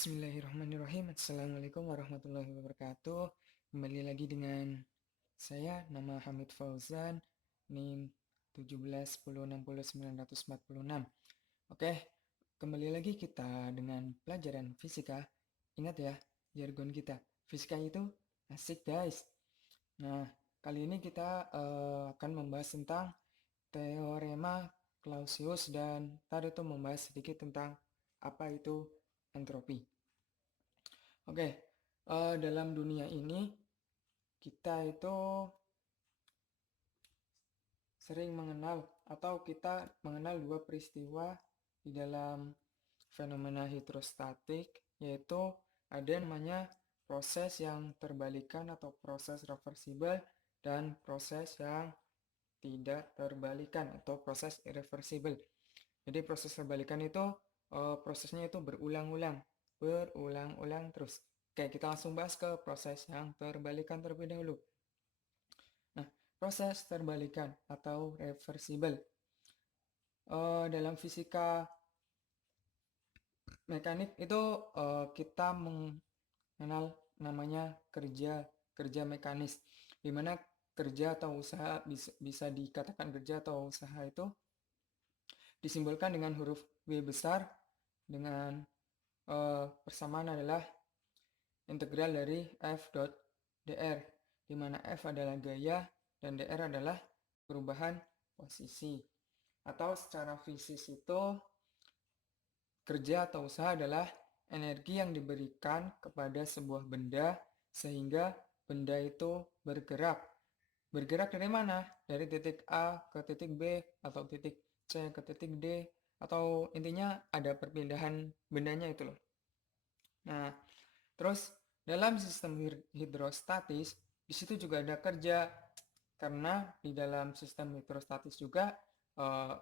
Bismillahirrahmanirrahim. Assalamualaikum warahmatullahi wabarakatuh. Kembali lagi dengan saya, nama Hamid Fauzan, NIM 1710609446. Oke, kembali lagi kita dengan pelajaran fisika. Ingat ya, jargon kita. Fisika itu asik, guys. Nah, kali ini kita akan membahas tentang teorema Clausius dan tadi itu membahas sedikit tentang apa itu entropi. Oke, dalam dunia ini kita itu sering mengenal atau kita mengenal dua peristiwa di dalam fenomena hidrostatik, yaitu ada yang namanya proses yang terbalikan atau proses reversibel dan proses yang tidak terbalikan atau proses irreversible. Jadi proses terbalikan itu prosesnya itu berulang-ulang terus. Oke, kita langsung bahas ke proses yang terbalikan terlebih dahulu. Nah, proses terbalikan atau reversible. Dalam fisika mekanik itu kita mengenal namanya kerja mekanis, di mana kerja atau usaha bisa dikatakan kerja atau usaha itu disimbolkan dengan huruf W besar dengan persamaan adalah integral dari F dot dr, di mana F adalah gaya dan dr adalah perubahan posisi. Atau secara fisis itu kerja atau usaha adalah energi yang diberikan kepada sebuah benda sehingga benda itu bergerak. Bergerak dari mana? Dari titik A ke titik B atau titik C ke titik D, atau intinya ada perpindahan bendanya itu loh. Nah, terus dalam sistem hidrostatis di situ juga ada kerja, karena di dalam sistem hidrostatis juga uh,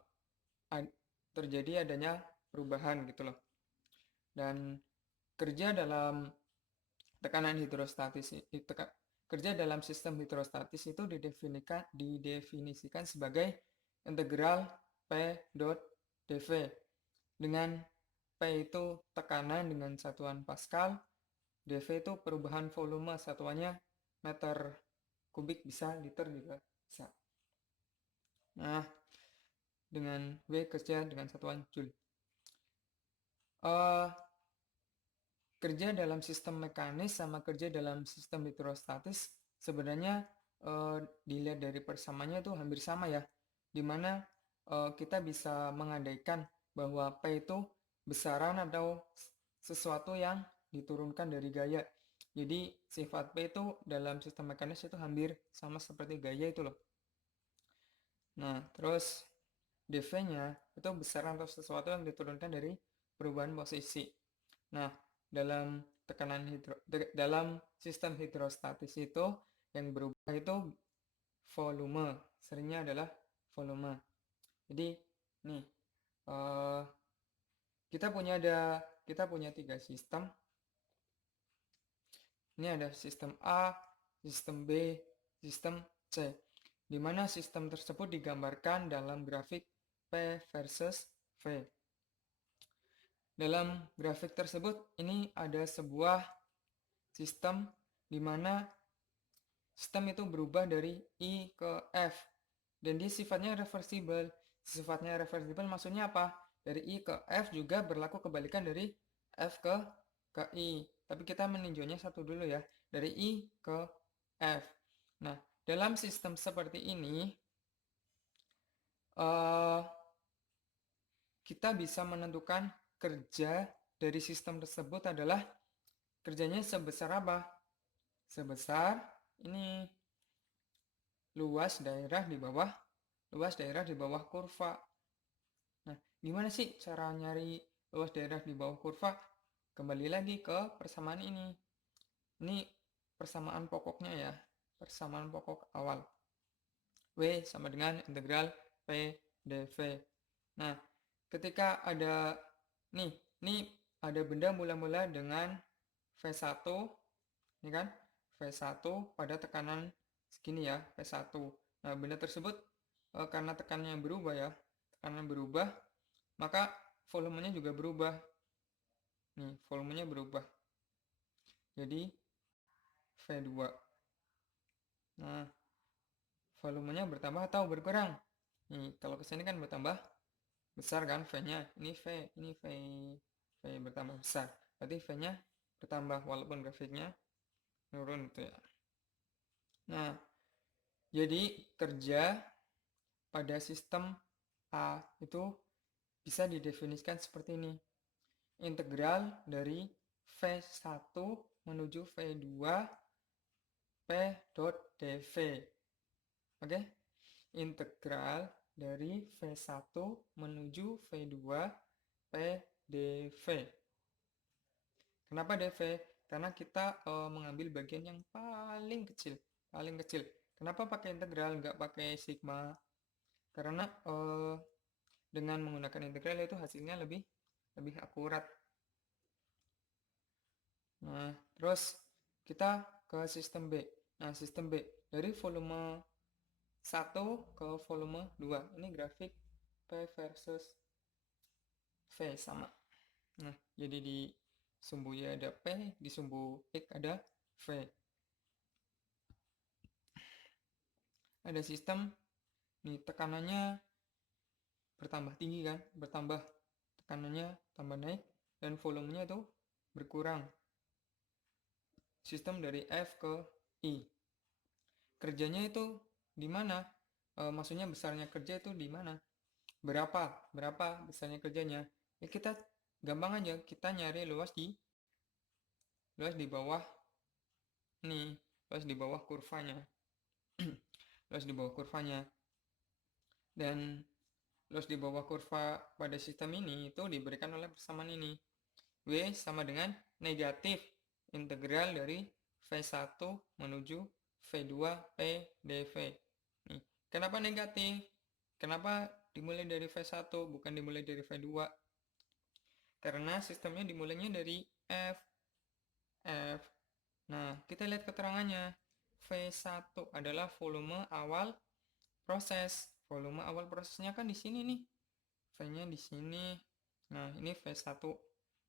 terjadi adanya perubahan gitu loh. Dan kerja dalam tekanan hidrostatis kerja dalam sistem hidrostatis itu didefinisikan sebagai integral P dot dV, dengan P itu tekanan dengan satuan Pascal, dV itu perubahan volume, satuannya meter kubik bisa, liter juga bisa. Nah, dengan W kerja dengan satuan Joule. Kerja dalam sistem mekanis sama kerja dalam sistem hidrostatis sebenarnya dilihat dari persamaannya itu hampir sama ya, dimana kita bisa mengandaikan bahwa P itu besaran atau sesuatu yang diturunkan dari gaya. Jadi sifat P itu dalam sistem mekanis itu hampir sama seperti gaya itu loh. Nah, terus dV-nya itu besaran atau sesuatu yang diturunkan dari perubahan posisi. Nah, dalam sistem hidrostatis itu yang berubah itu volume, seringnya adalah volume. Jadi nih kita punya 3 sistem. Ini ada sistem A, sistem B, sistem C, di mana sistem tersebut digambarkan dalam grafik P versus V. Dalam grafik tersebut ini ada sebuah sistem di mana sistem itu berubah dari I ke F dan dia sifatnya reversible. Sifatnya reversible maksudnya apa? Dari I ke F juga berlaku kebalikan dari F ke I. Tapi kita meninjaunya satu dulu ya, dari I ke F. Nah, dalam sistem seperti ini kita bisa menentukan kerja dari sistem tersebut adalah kerjanya sebesar apa? Sebesar ini luas daerah di bawah kurva. Nah, gimana sih cara nyari luas daerah di bawah kurva? Kembali lagi ke persamaan ini. Ini persamaan pokoknya ya, persamaan pokok awal. W sama dengan integral P dV. Nah, ketika ada nih ada benda mula-mula dengan V1, ini kan V1 pada tekanan segini ya, V1. Nah, benda tersebut karena tekanannya berubah ya, tekanan berubah, maka volumenya juga berubah. Nih, volumenya berubah. Jadi V2. Nah, volumenya bertambah atau berkurang? Nih, kalau kesini kan bertambah besar kan V-nya. Ini V bertambah besar. Berarti V-nya bertambah walaupun grafiknya menurun gitu ya. Nah, jadi kerja pada sistem A itu bisa didefinisikan seperti ini. Integral dari V1 menuju V2 P dot dV. Oke? Integral dari V1 menuju V2 P dV. Kenapa dV? Karena kita mengambil bagian yang paling kecil. Kenapa pakai integral, nggak pakai sigma? Karena dengan menggunakan integral itu hasilnya lebih akurat. Nah, terus kita ke sistem B. Nah, sistem B dari volume 1 ke volume 2. Ini grafik P versus V sama. Nah, jadi di sumbu Y ada P, di sumbu X ada V. Ada sistem, nih tekanannya bertambah tinggi kan, bertambah tekanannya tambah naik, dan volumenya itu berkurang. Sistem dari F ke I. Kerjanya itu di mana? Maksudnya besarnya kerja itu di mana? Berapa besarnya kerjanya? Ya kita gampang aja, kita nyari luas di bawah nih, luas di bawah kurvanya. Luas di bawah kurvanya. Dan luas di bawah kurva pada sistem ini itu diberikan oleh persamaan ini. W sama dengan negatif integral dari V1 menuju V2 P dV. Nih, kenapa negatif? Kenapa dimulai dari V1 bukan dimulai dari V2? Karena sistemnya dimulainya dari F. Nah, kita lihat keterangannya. V1 adalah volume awal proses. Volume awal prosesnya kan di sini nih. V-nya di sini. Nah, ini V1.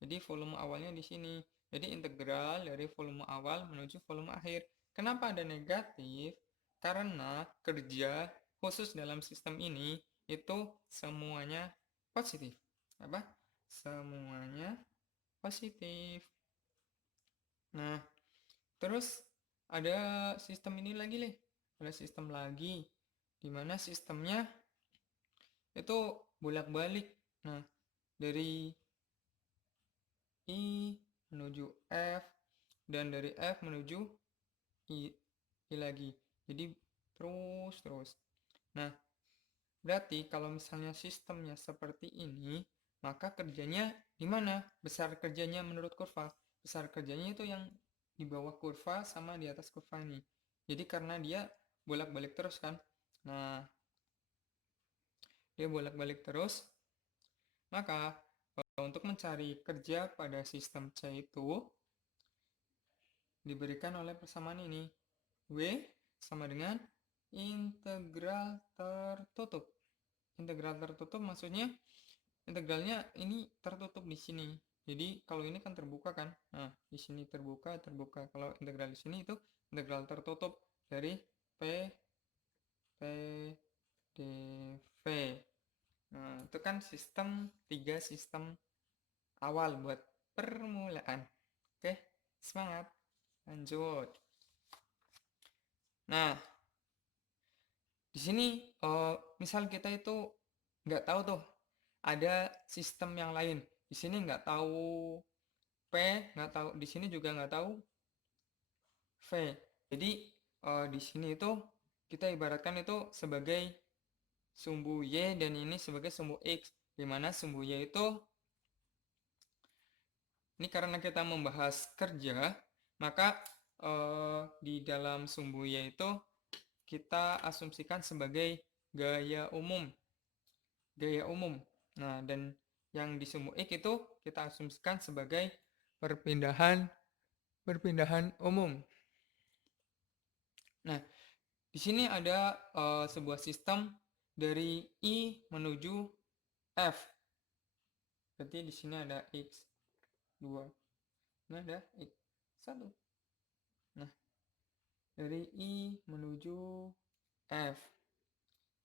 Jadi volume awalnya di sini. Jadi integral dari volume awal menuju volume akhir. Kenapa ada negatif? Karena kerja khusus dalam sistem ini itu semuanya positif. Apa? Semuanya positif. Nah, terus ada sistem ini lagi nih. Ada sistem lagi di mana sistemnya itu bolak-balik. Nah, dari I menuju F dan dari F menuju I lagi. Jadi terus. Nah, berarti kalau misalnya sistemnya seperti ini, maka kerjanya di mana? Besar kerjanya menurut kurva. Besar kerjanya itu yang di bawah kurva sama di atas kurva ini. Jadi karena dia bolak-balik terus kan. Nah, dia bolak-balik terus, maka untuk mencari kerja pada sistem C itu diberikan oleh persamaan ini. W sama dengan integral tertutup. Integral tertutup maksudnya integralnya ini tertutup di sini. Jadi kalau ini kan terbuka kan. Nah, di sini terbuka. Kalau integral di sini itu integral tertutup dari P dV. Nah, itu kan tiga sistem awal buat permulaan. Oke, semangat. Lanjut. Nah, di sini misal kita itu nggak tahu tuh ada sistem yang lain. Di sini nggak tahu P, nggak tahu, di sini juga nggak tahu V. Jadi di sini itu kita ibaratkan itu sebagai sumbu Y dan ini sebagai sumbu X. Di mana sumbu Y itu ini karena kita membahas kerja, maka di dalam sumbu Y itu kita asumsikan sebagai gaya umum. Nah, dan yang di sumbu X itu kita asumsikan sebagai perpindahan umum. Nah, di sini ada sebuah sistem dari I menuju F. Berarti di sini ada X. 2. Nah, ada X 1. Nah, dari I menuju F.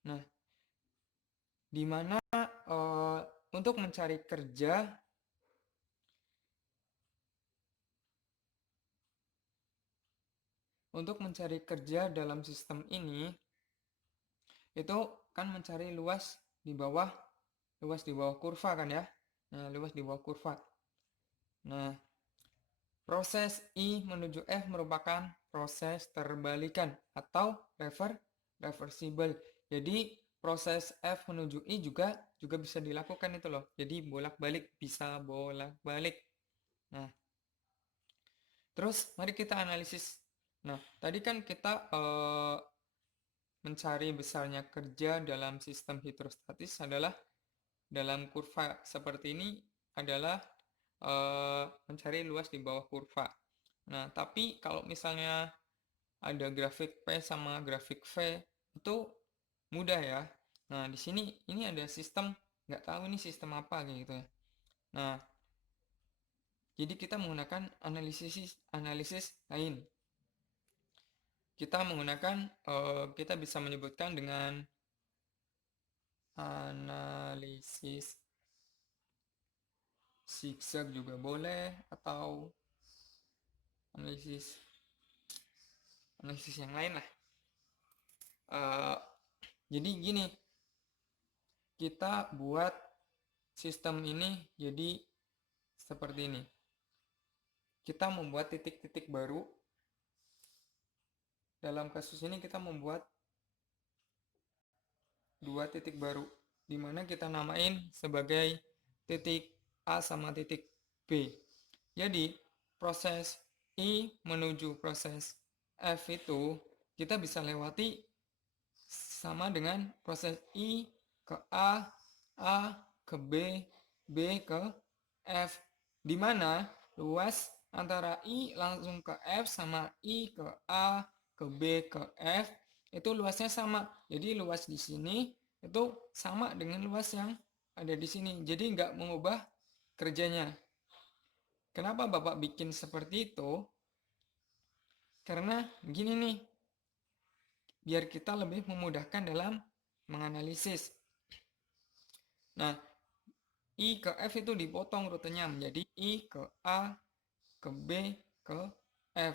Nah, di mana untuk mencari kerja dalam sistem ini itu kan mencari luas di bawah kurva kan ya. Nah, luas di bawah kurva. Nah, proses I menuju F merupakan proses terbalikan atau reversible. Jadi proses F menuju I juga bisa dilakukan itu loh. Jadi bolak-balik, bisa bolak-balik. Nah, terus mari kita analisis. Nah, tadi kan kita mencari besarnya kerja dalam sistem hidrostatis adalah dalam kurva seperti ini adalah mencari luas di bawah kurva. Nah, tapi kalau misalnya ada grafik P sama grafik V itu mudah ya. Nah, di sini ini ada sistem, nggak tahu ini sistem apa kayak gitu ya. Nah, jadi kita menggunakan analisis lain. Kita menggunakan kita bisa menyebutkan dengan analisis zigzag juga boleh, atau analisis yang lain lah. Jadi gini, kita buat sistem ini jadi seperti ini. Kita membuat titik-titik baru. Dalam kasus ini kita membuat 2 titik baru, di mana kita namain sebagai titik A sama titik B. Jadi proses I menuju proses F itu kita bisa lewati sama dengan proses I ke A ke B, B ke F, di mana luas antara I langsung ke F sama I ke A ke B ke F itu luasnya sama. Jadi luas di sini itu sama dengan luas yang ada di sini. Jadi nggak mengubah kerjanya. Kenapa Bapak bikin seperti itu? Karena gini nih, biar kita lebih memudahkan dalam menganalisis. Nah, I ke F itu dipotong rutenya menjadi I ke A ke B ke F.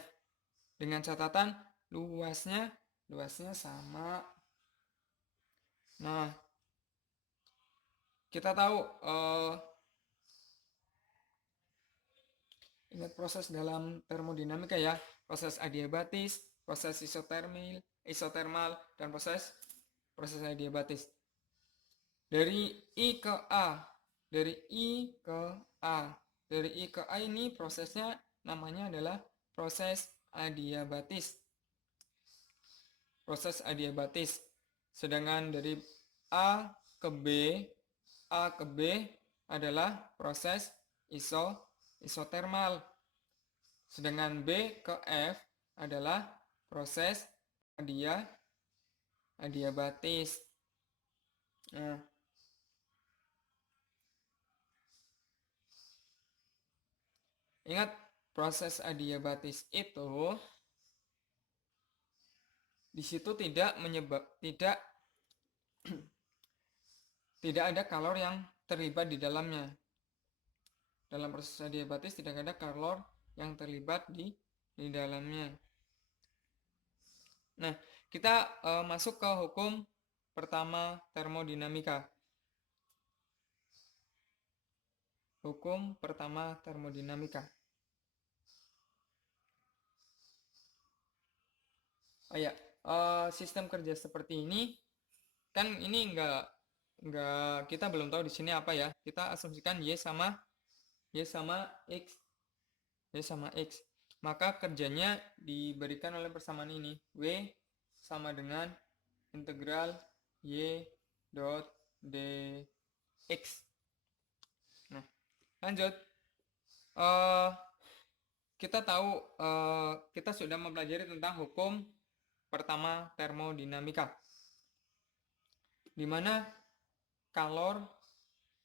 Dengan catatan luasnya sama. Nah, kita tahu ingat proses dalam termodinamika ya, proses adiabatis, proses isotermal, dan proses adiabatis. Dari I ke A, dari I ke A, dari I ke A ini prosesnya namanya adalah proses adiabatis. Proses adiabatis. Sedangkan dari A ke B adalah proses isotermal. Sedangkan B ke F adalah proses adiabatis. Nah, ingat proses adiabatis itu di situ tidak ada kalor yang terlibat di dalamnya. Dalam proses adiabatis tidak ada kalor yang terlibat di dalamnya. Nah, kita masuk ke hukum pertama termodinamika. Hukum pertama termodinamika. Oh ya, sistem kerja seperti ini kan ini enggak kita belum tahu di sini apa ya. Kita asumsikan Y sama X. Maka kerjanya diberikan oleh persamaan ini. W sama dengan integral Y dot dx. Nah, lanjut. Kita tahu kita sudah mempelajari tentang hukum pertama termodinamika, di mana kalor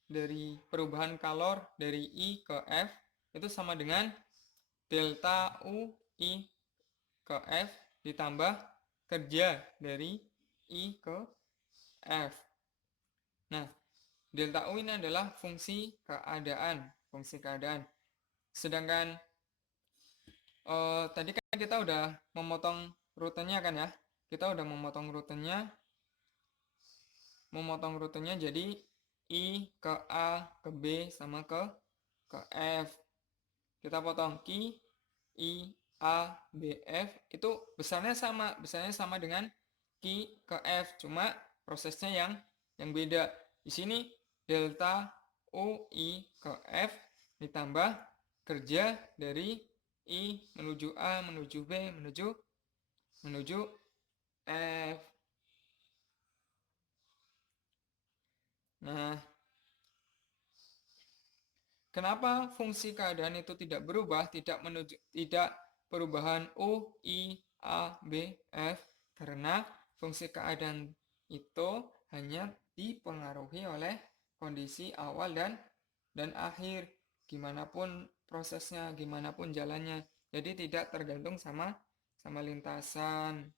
dari perubahan kalor dari I ke F itu sama dengan delta U I ke F ditambah kerja dari I ke F. Nah, delta U ini adalah fungsi keadaan. Sedangkan tadi kan kita udah memotong rutenya kan ya. Kita udah memotong rutenya jadi I ke A ke B sama ke F. Kita potong Q, I, A, B, F itu besarnya sama dengan Q ke F, cuma prosesnya yang beda. Di sini delta U I ke F ditambah kerja dari I menuju A menuju B menuju F. Nah, kenapa fungsi keadaan itu tidak berubah, tidak perubahan U, I, A, B, F? Karena fungsi keadaan itu hanya dipengaruhi oleh kondisi awal dan akhir. Gimana pun prosesnya, gimana pun jalannya. Jadi tidak tergantung sama lintasan.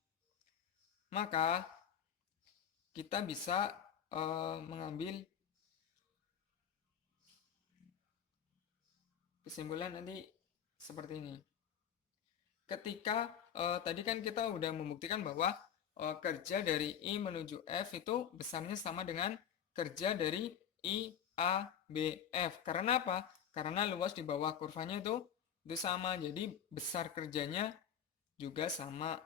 Maka kita bisa mengambil kesimpulan nanti seperti ini. Ketika tadi kan kita udah membuktikan bahwa kerja dari I menuju F itu besarnya sama dengan kerja dari I, A, B, F. Karena apa? Karena luas di bawah kurvanya itu sama. Jadi besar kerjanya juga sama.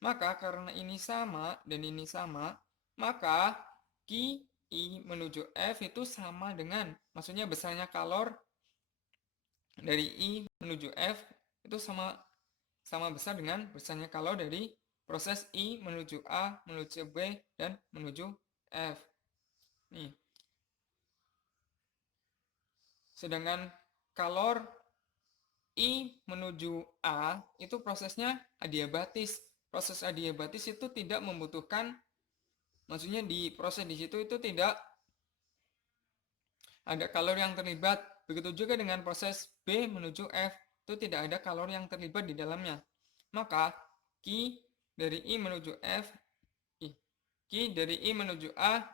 Maka karena ini sama dan ini sama, maka Q, I menuju F itu sama dengan, maksudnya besarnya kalor dari I menuju F itu sama besar dengan besarnya kalor dari proses I menuju A, menuju B, dan menuju F. Nih. Sedangkan kalor I menuju A itu prosesnya adiabatis. Proses adiabatis itu tidak membutuhkan, maksudnya di proses di situ itu tidak ada kalor yang terlibat. Begitu juga dengan proses B menuju F, itu tidak ada kalor yang terlibat di dalamnya. Maka Q dari I menuju F, Q dari I menuju A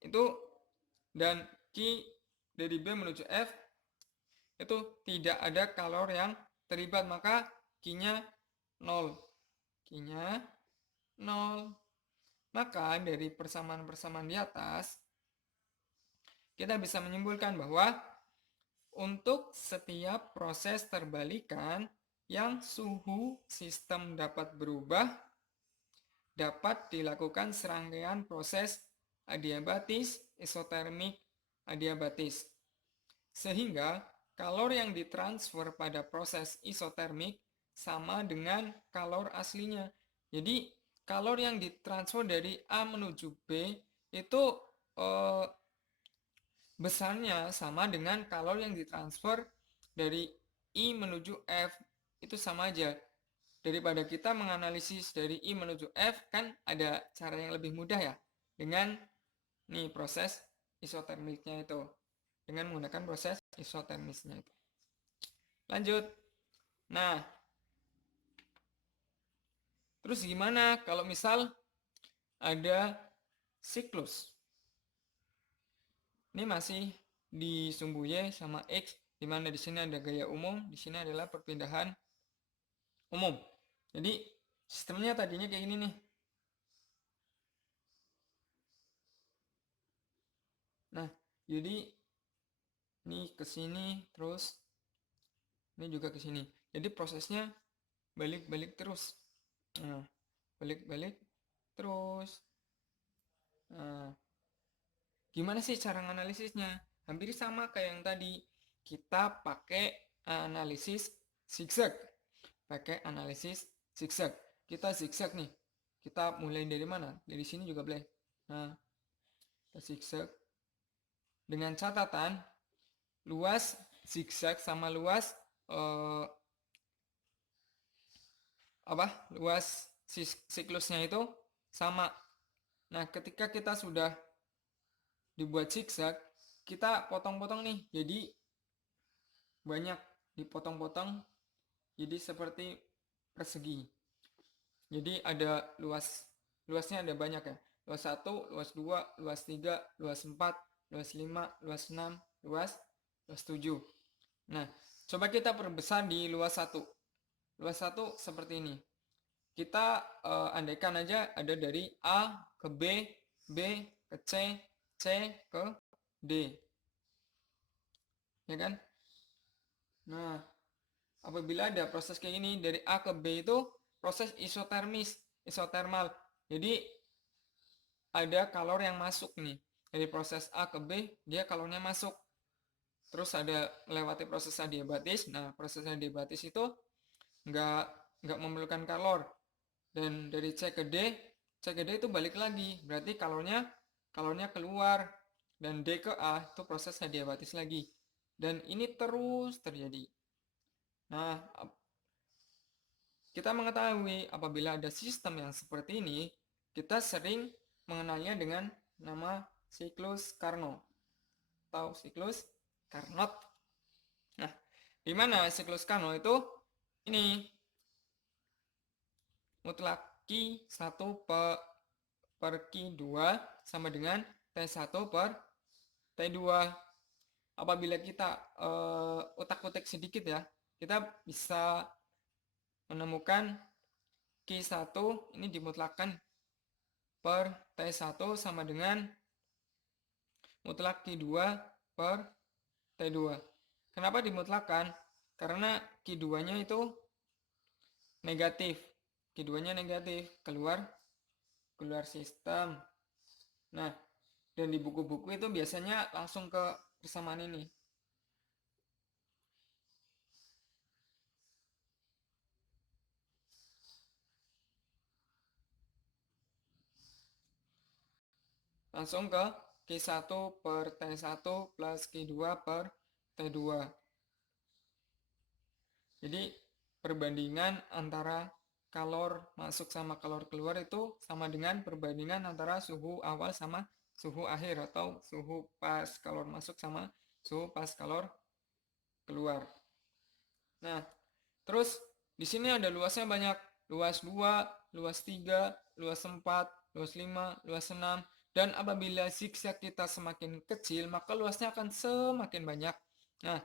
itu dan Q dari B menuju F itu tidak ada kalor yang terlibat, maka Q-nya 0. Q-nya 0. Maka dari persamaan-persamaan di atas kita bisa menyimpulkan bahwa untuk setiap proses terbalikan yang suhu sistem dapat berubah, dapat dilakukan serangkaian proses adiabatis, isotermik, adiabatis. Sehingga kalor yang ditransfer pada proses isotermik sama dengan kalor aslinya. Jadi kalor yang ditransfer dari A menuju B itu besarnya sama dengan kalor yang ditransfer dari I menuju F. Itu sama aja. Daripada kita menganalisis dari I menuju F, kan ada cara yang lebih mudah ya. Dengan nih proses isotermiknya itu. Dengan menggunakan proses isotermisnya itu. Lanjut. Nah, terus gimana kalau misal ada siklus? Ini masih di sumbu Y sama X, di mana di sini ada gaya umum, di sini adalah perpindahan umum. Jadi sistemnya tadinya kayak gini nih. Nah, jadi ini ke sini terus ini juga ke sini. Jadi prosesnya balik-balik terus. Nah, balik-balik terus. Nah, gimana sih cara analisisnya? Hampir sama kayak yang tadi. Kita pakai analisis zigzag. Kita zigzag nih. Kita mulai dari mana? Dari sini juga boleh. Nah, kita zigzag. Dengan catatan, luas zigzag sama luas luas siklusnya itu sama. Nah, ketika kita sudah dibuat zigzag, kita potong-potong nih, jadi banyak dipotong-potong jadi seperti persegi. Jadi ada luasnya ada banyak ya. Luas 1, luas 2, luas 3, luas 4, luas 5, luas 6, luas 7. Nah, coba kita perbesar di luas 1. Luas 1 seperti ini. Kita andaikan aja ada dari A ke B, B ke C, C ke D. Ya kan? Nah, apabila ada proses kayak ini dari A ke B itu proses isotermal. Jadi ada kalor yang masuk nih. Dari proses A ke B, dia kalornya masuk. Terus ada melewati proses adiabatis. Nah, proses adiabatis itu nggak memerlukan kalor. Dan dari C ke D itu balik lagi. Berarti kalornya keluar. Dan D ke A itu proses adiabatis lagi. Dan ini terus terjadi. Nah, kita mengetahui apabila ada sistem yang seperti ini, kita sering mengenalnya dengan nama siklus Carnot atau siklus Carnot. Nah, di mana siklus Carnot itu ini mutlak Q1 per Q2 sama dengan T1 per T2. Apabila kita otak-otak sedikit ya, kita bisa menemukan Q1 ini dimutlakkan per T1 sama dengan mutlak Q2 per T2. Kenapa dimutlakkan? Karena Q2-nya itu negatif. Q2-nya negatif, keluar sistem. Nah, dan di buku-buku itu biasanya langsung ke persamaan ini. Langsung ke Q1 per T1 plus Q2 per T2. Jadi perbandingan antara kalor masuk sama kalor keluar itu sama dengan perbandingan antara suhu awal sama suhu akhir atau suhu pas kalor masuk sama suhu pas kalor keluar. Nah, terus di sini ada luasnya banyak. Luas 2, luas 3, luas 4, luas 5, luas 6. Dan apabila zigzag kita semakin kecil, maka luasnya akan semakin banyak. Nah,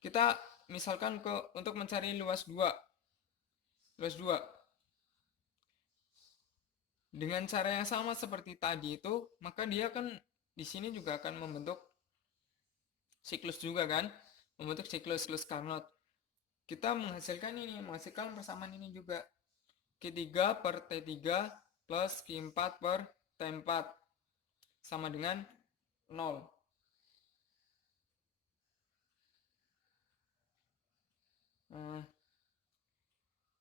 kita misalkan untuk mencari luas 2. Luas 2. Dengan cara yang sama seperti tadi itu, maka dia kan di sini juga akan membentuk siklus juga kan? Membentuk siklus Carnot. Kita menghasilkan persamaan ini juga. Q3 per T3 plus Q4 per T4 sama dengan 0.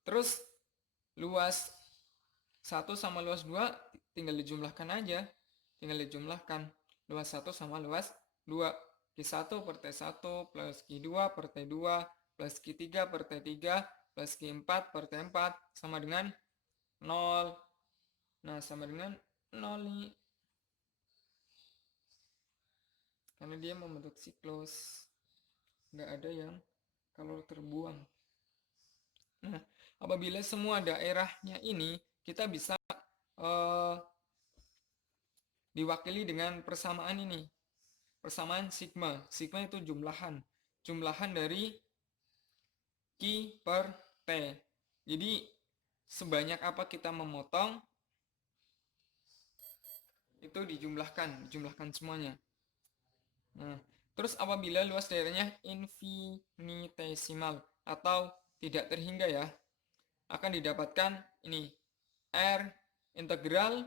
Terus luas 1 sama luas 2 tinggal dijumlahkan aja. Tinggal dijumlahkan. Luas 1 sama luas 2. Q1 per T1 plus Q2 per T2 plus Q3 per T3 plus Q4 per T4 sama dengan 0. Nah, sama dengan 0 nih. Karena dia membentuk siklus. Nggak ada yang kalor terbuang. Nah, apabila semua daerahnya ini kita bisa diwakili dengan persamaan ini. Persamaan sigma. Sigma itu jumlahan. Jumlahan dari Q per T. Jadi sebanyak apa kita memotong itu dijumlahkan semuanya. Nah, terus apabila luas daerahnya infinitesimal atau tidak terhingga ya, akan didapatkan ini R integral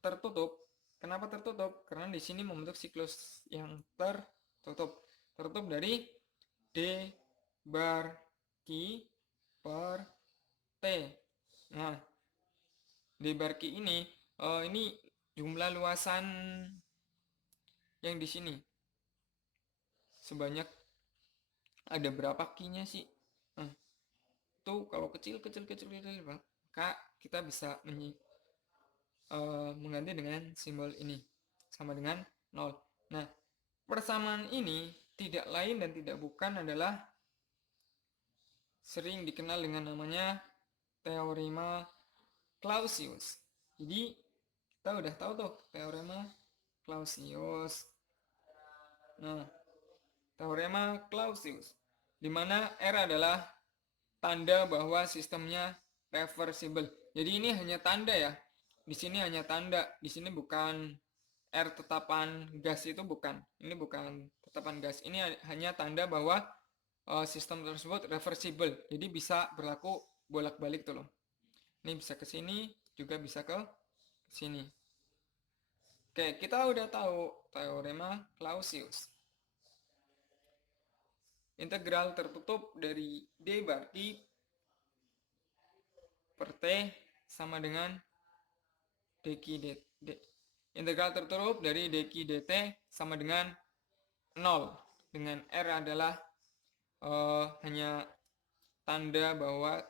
tertutup. Kenapa tertutup? Karena di sini membentuk siklus yang tertutup. Tertutup dari D bar Q per T. Nah, D bar Q ini jumlah luasan yang di sini. Sebanyak ada berapa Q-nya sih? Nah, itu kalau kecil maka kita bisa mengganti dengan simbol ini sama dengan 0. Nah, persamaan ini tidak lain dan tidak bukan adalah sering dikenal dengan namanya teorema Clausius. Jadi kita udah tahu tuh teorema Clausius. Nah, teorema Clausius, di mana R adalah tanda bahwa sistemnya reversible. Jadi ini hanya tanda ya. Di sini hanya tanda, di sini bukan R tetapan gas, itu bukan. Ini bukan tetapan gas. Ini hanya tanda bahwa sistem tersebut reversible. Jadi bisa berlaku bolak-balik tuh loh. Ini bisa ke sini, juga bisa ke sini. Oke, kita udah tahu teorema Clausius. Integral tertutup dari D bar T per T sama dengan dq dt. Integral tertutup dari dq dt sama dengan 0. Dengan R adalah hanya tanda bahwa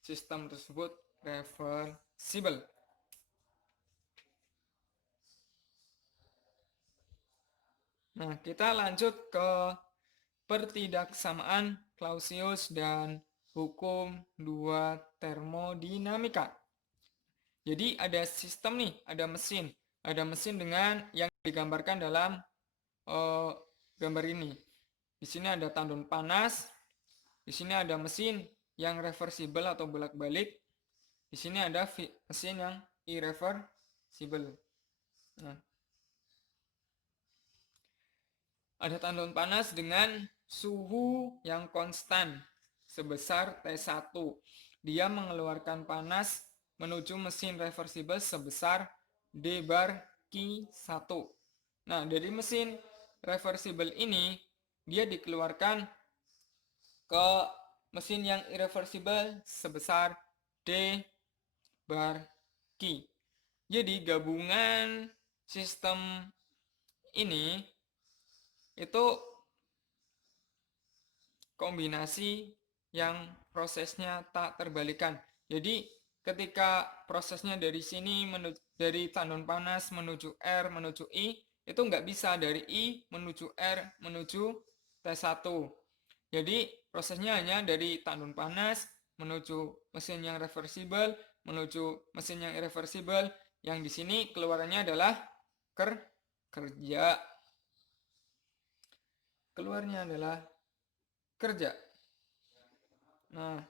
sistem tersebut reversible. Nah, kita lanjut ke pertidaksamaan Clausius dan hukum dua termodinamika. Jadi ada sistem nih, ada mesin dengan yang digambarkan dalam gambar ini. Di sini ada tandon panas, di sini ada mesin yang reversible atau bolak-balik, di sini ada mesin yang irreversible. Nah, ada tandon panas dengan suhu yang konstan sebesar T1. Dia mengeluarkan panas menuju mesin reversible sebesar D bar Q1. Nah, dari mesin reversible ini dia dikeluarkan ke mesin yang irreversible sebesar D bar Q. Jadi gabungan sistem ini itu kombinasi yang prosesnya tak terbalikan. Jadi ketika prosesnya dari sini dari tandon panas menuju R menuju I, itu nggak bisa dari I menuju R menuju T1. Jadi prosesnya hanya dari tandon panas menuju mesin yang reversible menuju mesin yang irreversible, yang di sini keluarannya adalah kerja. Keluarnya adalah kerja. Nah,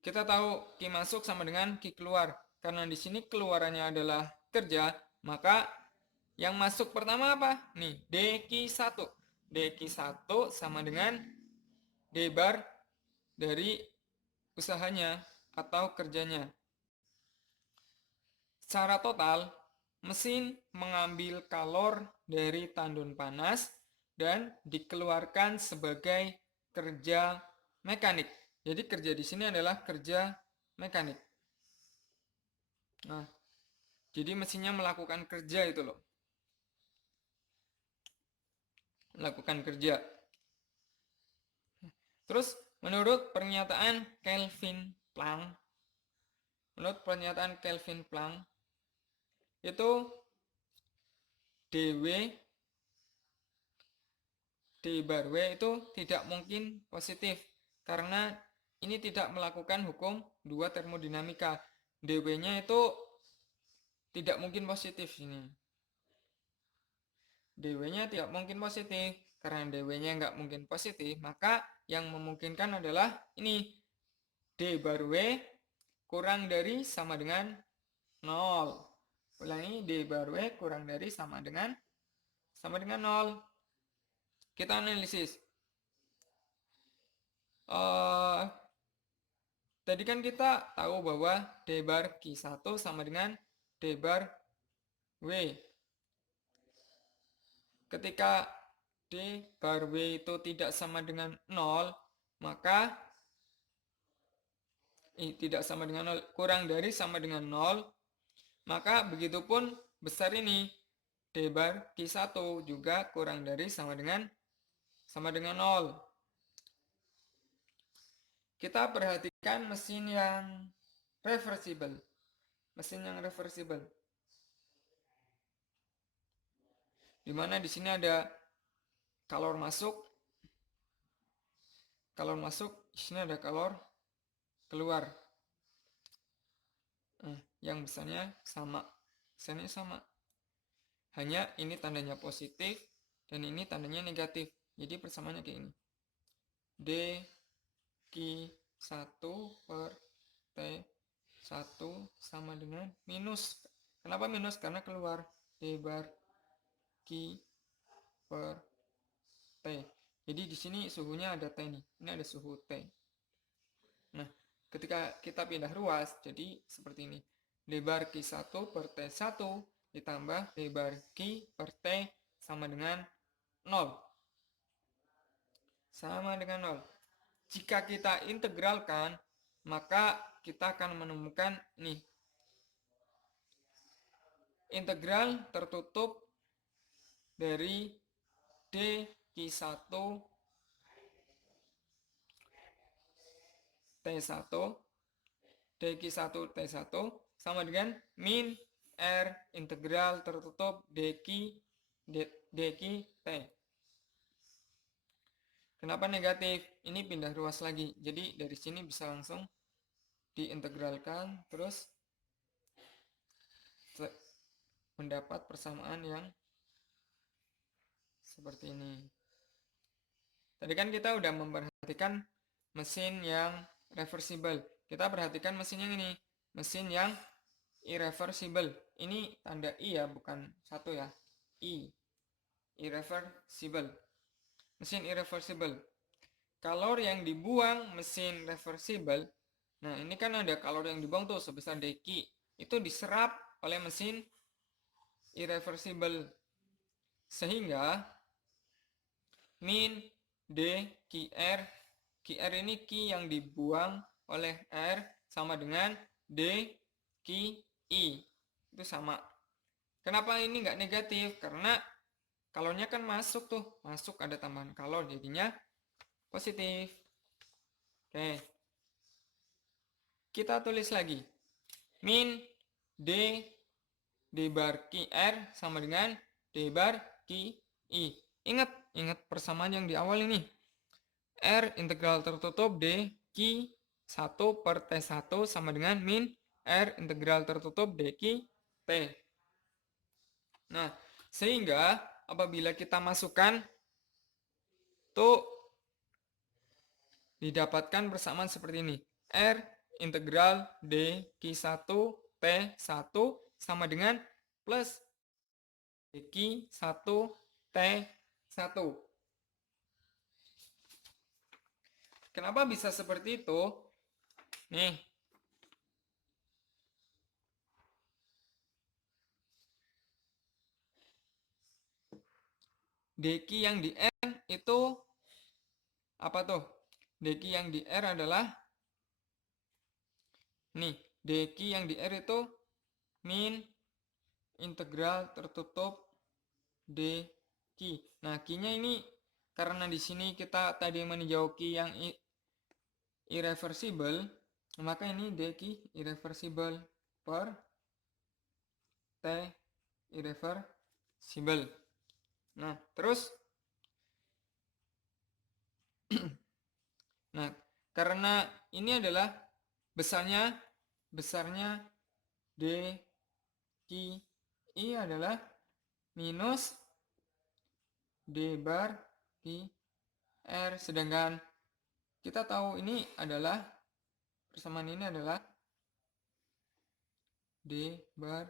kita tahu Q masuk sama dengan Q keluar. Karena di sini keluarannya adalah kerja, maka yang masuk pertama apa? Nih, dq1. dq1 sama dengan D bar dari usahanya atau kerjanya. Secara total, mesin mengambil kalor dari tandon panas dan dikeluarkan sebagai kerja mekanik. Jadi kerja di sini adalah kerja mekanik. Nah, jadi mesinnya melakukan kerja itu loh. Melakukan kerja. Terus menurut pernyataan Kelvin Planck, itu dW D bar W itu tidak mungkin positif karena ini tidak melakukan hukum dua termodinamika. dW-nya itu tidak mungkin positif ini. dW-nya tidak mungkin positif. Karena dW-nya nggak mungkin positif, maka yang memungkinkan adalah ini. D bar W kurang dari sama dengan 0. Ulangi, D bar W kurang dari sama dengan 0. Kita analisis. Tadi kan kita tahu bahwa D bar Q1 sama dengan D bar W. Ketika D bar W itu tidak sama dengan 0, maka tidak sama dengan 0, kurang dari sama dengan 0, maka begitupun besar ini D bar Q1 juga kurang dari sama dengan 0. Kita perhatikan mesin yang reversible. Di mana di sini ada kalor masuk kalor masuk, di sini ada kalor keluar. Yang besarnya sama. Besarnya sama. Hanya ini tandanya positif dan ini tandanya negatif. Jadi persamaannya kayak ini. dq1 per T1 sama dengan minus. Kenapa minus? Karena keluar d bar Q per T. Jadi di sini suhunya ada T nih. Ini ada suhu T. Nah, ketika kita pindah ruas, jadi seperti ini. D bar Q1 per T1 ditambah D bar Q per T sama dengan 0. Sama dengan 0. Jika kita integralkan, maka kita akan menemukan nih. Integral tertutup dari dq1 T1 dq1 T1 sama dengan min R integral tertutup dq T. Kenapa negatif? Ini pindah ruas lagi. Jadi dari sini bisa langsung diintegralkan terus mendapat persamaan yang seperti ini. Tadi kan kita udah memperhatikan mesin yang reversible. Kita perhatikan mesin yang ini, mesin yang irreversible. Ini tanda I ya, bukan satu ya. I, irreversible. Mesin irreversible. Kalor yang dibuang mesin reversible, nah ini kan ada kalor yang dibuang tuh sebesar dq, itu diserap oleh mesin irreversible. Sehingga min d qr, qr ini Q yang dibuang oleh R sama dengan d qi, itu sama. Kenapa ini nggak negatif? Karena kalornya kan masuk tuh, masuk ada tambahan kalor, jadinya positif. Oke, kita tulis lagi min d bar qr sama dengan d bar qi. Ingat persamaan yang di awal ini. R integral tertutup d q 1 per T1 sama dengan min R integral tertutup d q T. Nah, sehingga apabila kita masukkan tuh didapatkan persamaan seperti ini. R integral d q1 T1 sama dengan plus d q1 T1. Kenapa bisa seperti itu? Nih. dq yang di R itu apa tuh? dq yang di R adalah nih, dq yang di R itu min integral tertutup dq. Nah, q-nya ini karena di sini kita tadi meninjau q yang irreversible, maka ini dq irreversible per T irreversible. Nah, terus nah, karena ini adalah besarnya d q i adalah minus d bar q r, sedangkan kita tahu ini adalah persamaan ini adalah d bar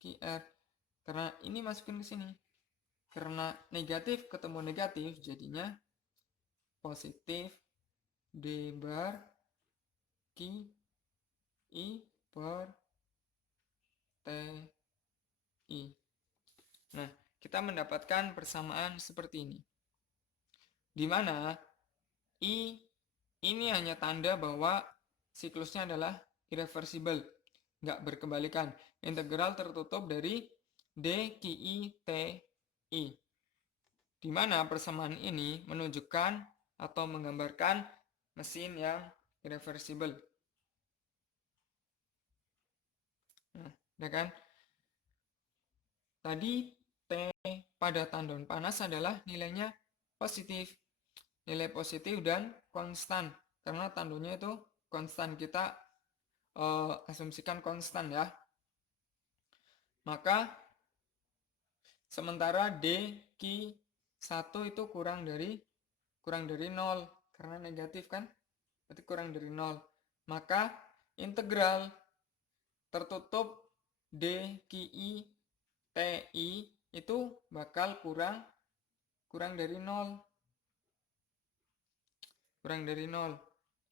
q r. Karena ini masukin ke sini. Karena negatif ketemu negatif jadinya positif d bar q i per t i. Nah, kita mendapatkan persamaan seperti ini. Di mana I ini hanya tanda bahwa siklusnya adalah irreversible, nggak berkebalikan. Integral tertutup dari d qi t i. Di mana persamaan ini menunjukkan atau menggambarkan mesin yang irreversible. Nah, ya kan? Tadi T pada tandon panas adalah nilainya positif. nilai positif dan konstan. Karena tandanya itu konstan, kita asumsikan konstan ya. Maka sementara D/Q1 itu kurang dari 0 karena negatif kan? Berarti kurang dari 0. Maka integral tertutup DQI TI itu bakal kurang dari 0. Kurang dari 0.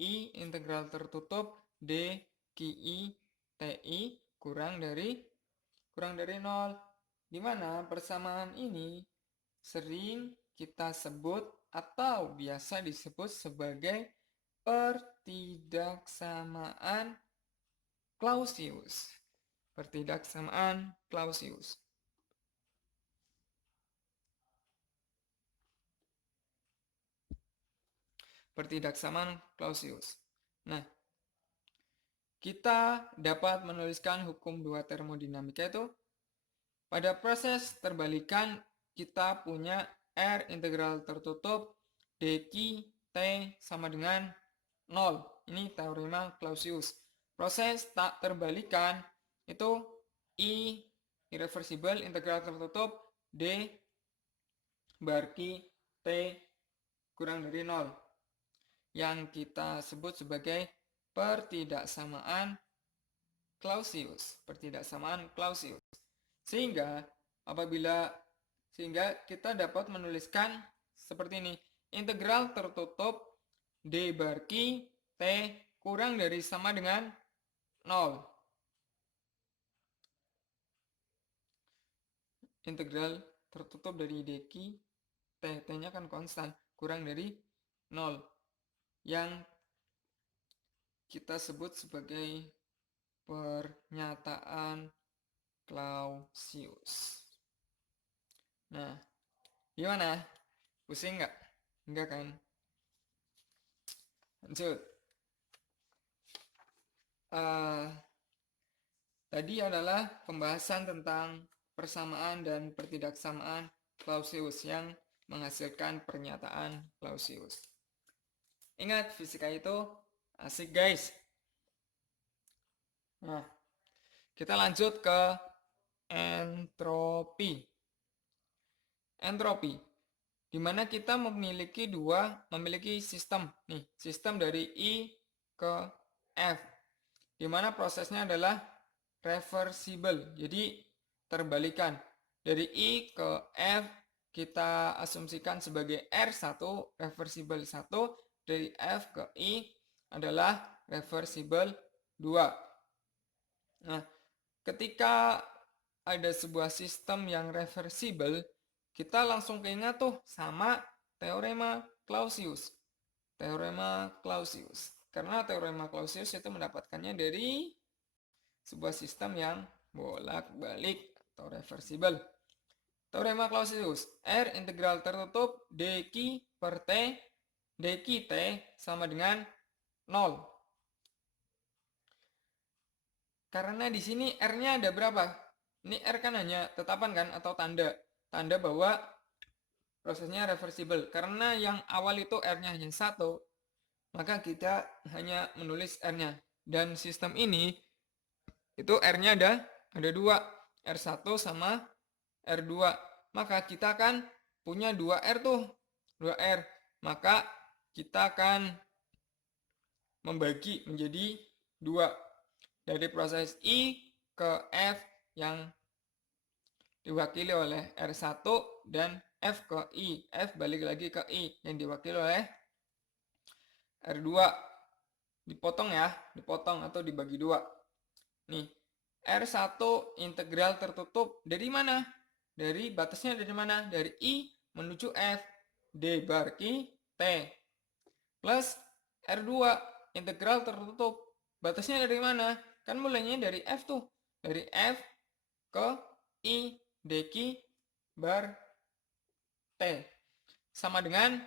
I integral tertutup DQI TI kurang dari 0. Dimana persamaan ini sering kita sebut atau biasa disebut sebagai pertidaksamaan Clausius. Pertidaksamaan Clausius. Pertidaksamaan Clausius. Nah, kita dapat menuliskan hukum dua termodinamika itu pada proses terbalikan kita punya R integral tertutup dq T sama dengan 0. Ini teorema Clausius. Proses tak terbalikan itu I irreversible integral tertutup D bar Q T kurang dari 0. Yang kita sebut sebagai pertidaksamaan Clausius. Pertidaksamaan Clausius. Sehingga kita dapat menuliskan seperti ini. Integral tertutup D bar Q T kurang dari sama dengan 0. Integral tertutup dari dq T-nya kan konstan, kurang dari 0. Yang kita sebut sebagai pernyataan Clausius. Nah, gimana? Pusing nggak? Enggak kan? Lanjut. Tadi adalah pembahasan tentang persamaan dan pertidaksamaan Clausius yang menghasilkan pernyataan Clausius. Ingat, fisika itu asik guys. Nah, kita lanjut ke entropi. Entropi, di mana kita memiliki sistem. Nih, sistem dari I ke F, di mana prosesnya adalah reversible. Jadi terbalikan. Dari I ke F kita asumsikan sebagai R1 reversible 1, dari F ke I adalah reversible 2. Nah, ketika ada sebuah sistem yang reversible, kita langsung keingat tuh sama teorema Clausius. Teorema Clausius. Karena teorema Clausius itu mendapatkannya dari sebuah sistem yang bolak-balik atau reversible. Teorema Clausius, R integral tertutup dq per T, dq T sama dengan 0. Karena di sini R-nya ada berapa? Ini R kan hanya tetapan kan atau tanda bahwa prosesnya reversible. Karena yang awal itu R-nya hanya 1, maka kita hanya menulis R-nya. Dan sistem ini itu R-nya ada 2, R1 sama R2. Maka kita akan punya 2R tuh, 2R. Maka kita akan membagi menjadi 2. Dari proses I ke F yang diwakili oleh R1 dan F ke I. F balik lagi ke I yang diwakili oleh R2. Dipotong ya, dipotong atau dibagi 2. Nih, R1 integral tertutup dari mana? Dari batasnya dari mana? Dari I menuju F. D bar Q T. Plus R2 integral tertutup. Batasnya dari mana? Kan mulainya dari F tuh. Dari F ke I dq bar T. Sama dengan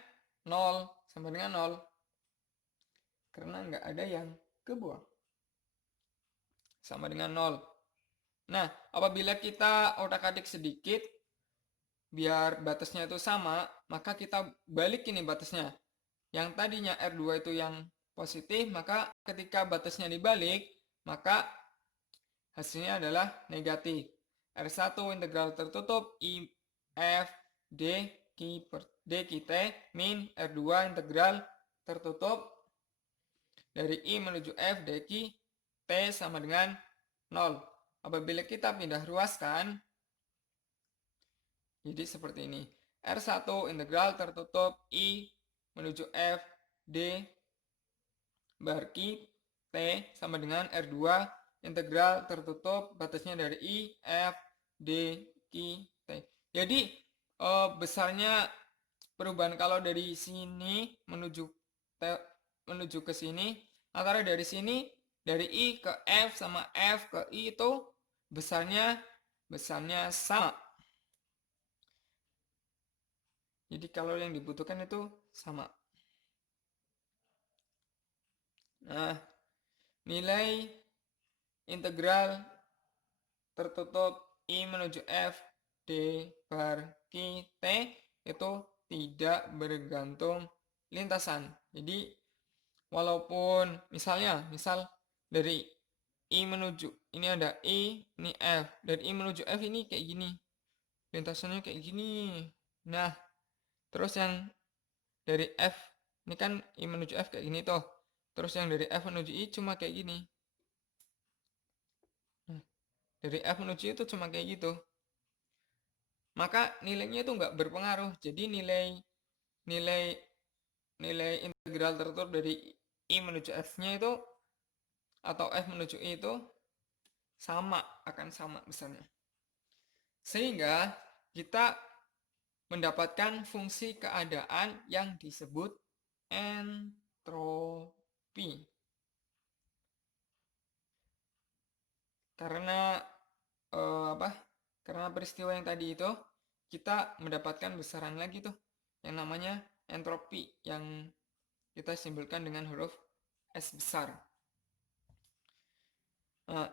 0. Sama dengan 0. Karena nggak ada yang kebuang. Sama dengan 0. Nah, apabila kita otak-atik sedikit, biar batasnya itu sama, maka kita balik ini batasnya. yang tadinya R2 itu yang positif, maka ketika batasnya dibalik, maka hasilnya adalah negatif. R1 integral tertutup I F D Q T min R2 integral tertutup dari I menuju F dq T sama dengan 0. Apabila kita pindah ruaskan, jadi seperti ini. R1 integral tertutup I menuju F D bar Q T sama dengan R2 integral tertutup batasnya dari I F D Q T. Jadi besarnya perubahan kalau dari sini menuju ke sini, antara dari sini dari I ke F sama F ke I itu besarnya sama. Jadi kalau yang dibutuhkan itu sama. Nah, nilai integral tertutup I menuju F D bar Q T itu tidak bergantung lintasan. Jadi walaupun misal dari I menuju ini ada I, ini F. Dari I menuju F ini kayak gini. Lintasannya kayak gini. Nah, terus yang dari F ini kan I menuju F kayak gini tuh. Terus yang dari F menuju I cuma kayak gini. Nah, dari F menuju itu cuma kayak gitu. Maka nilainya itu nggak berpengaruh. Jadi nilai integral tertutup dari I menuju F-nya itu atau F menuju I itu akan sama besarnya. Sehingga kita mendapatkan fungsi keadaan yang disebut entropi. Karena Karena peristiwa yang tadi itu kita mendapatkan besaran lagi tuh yang namanya entropi yang kita simbolkan dengan huruf S besar.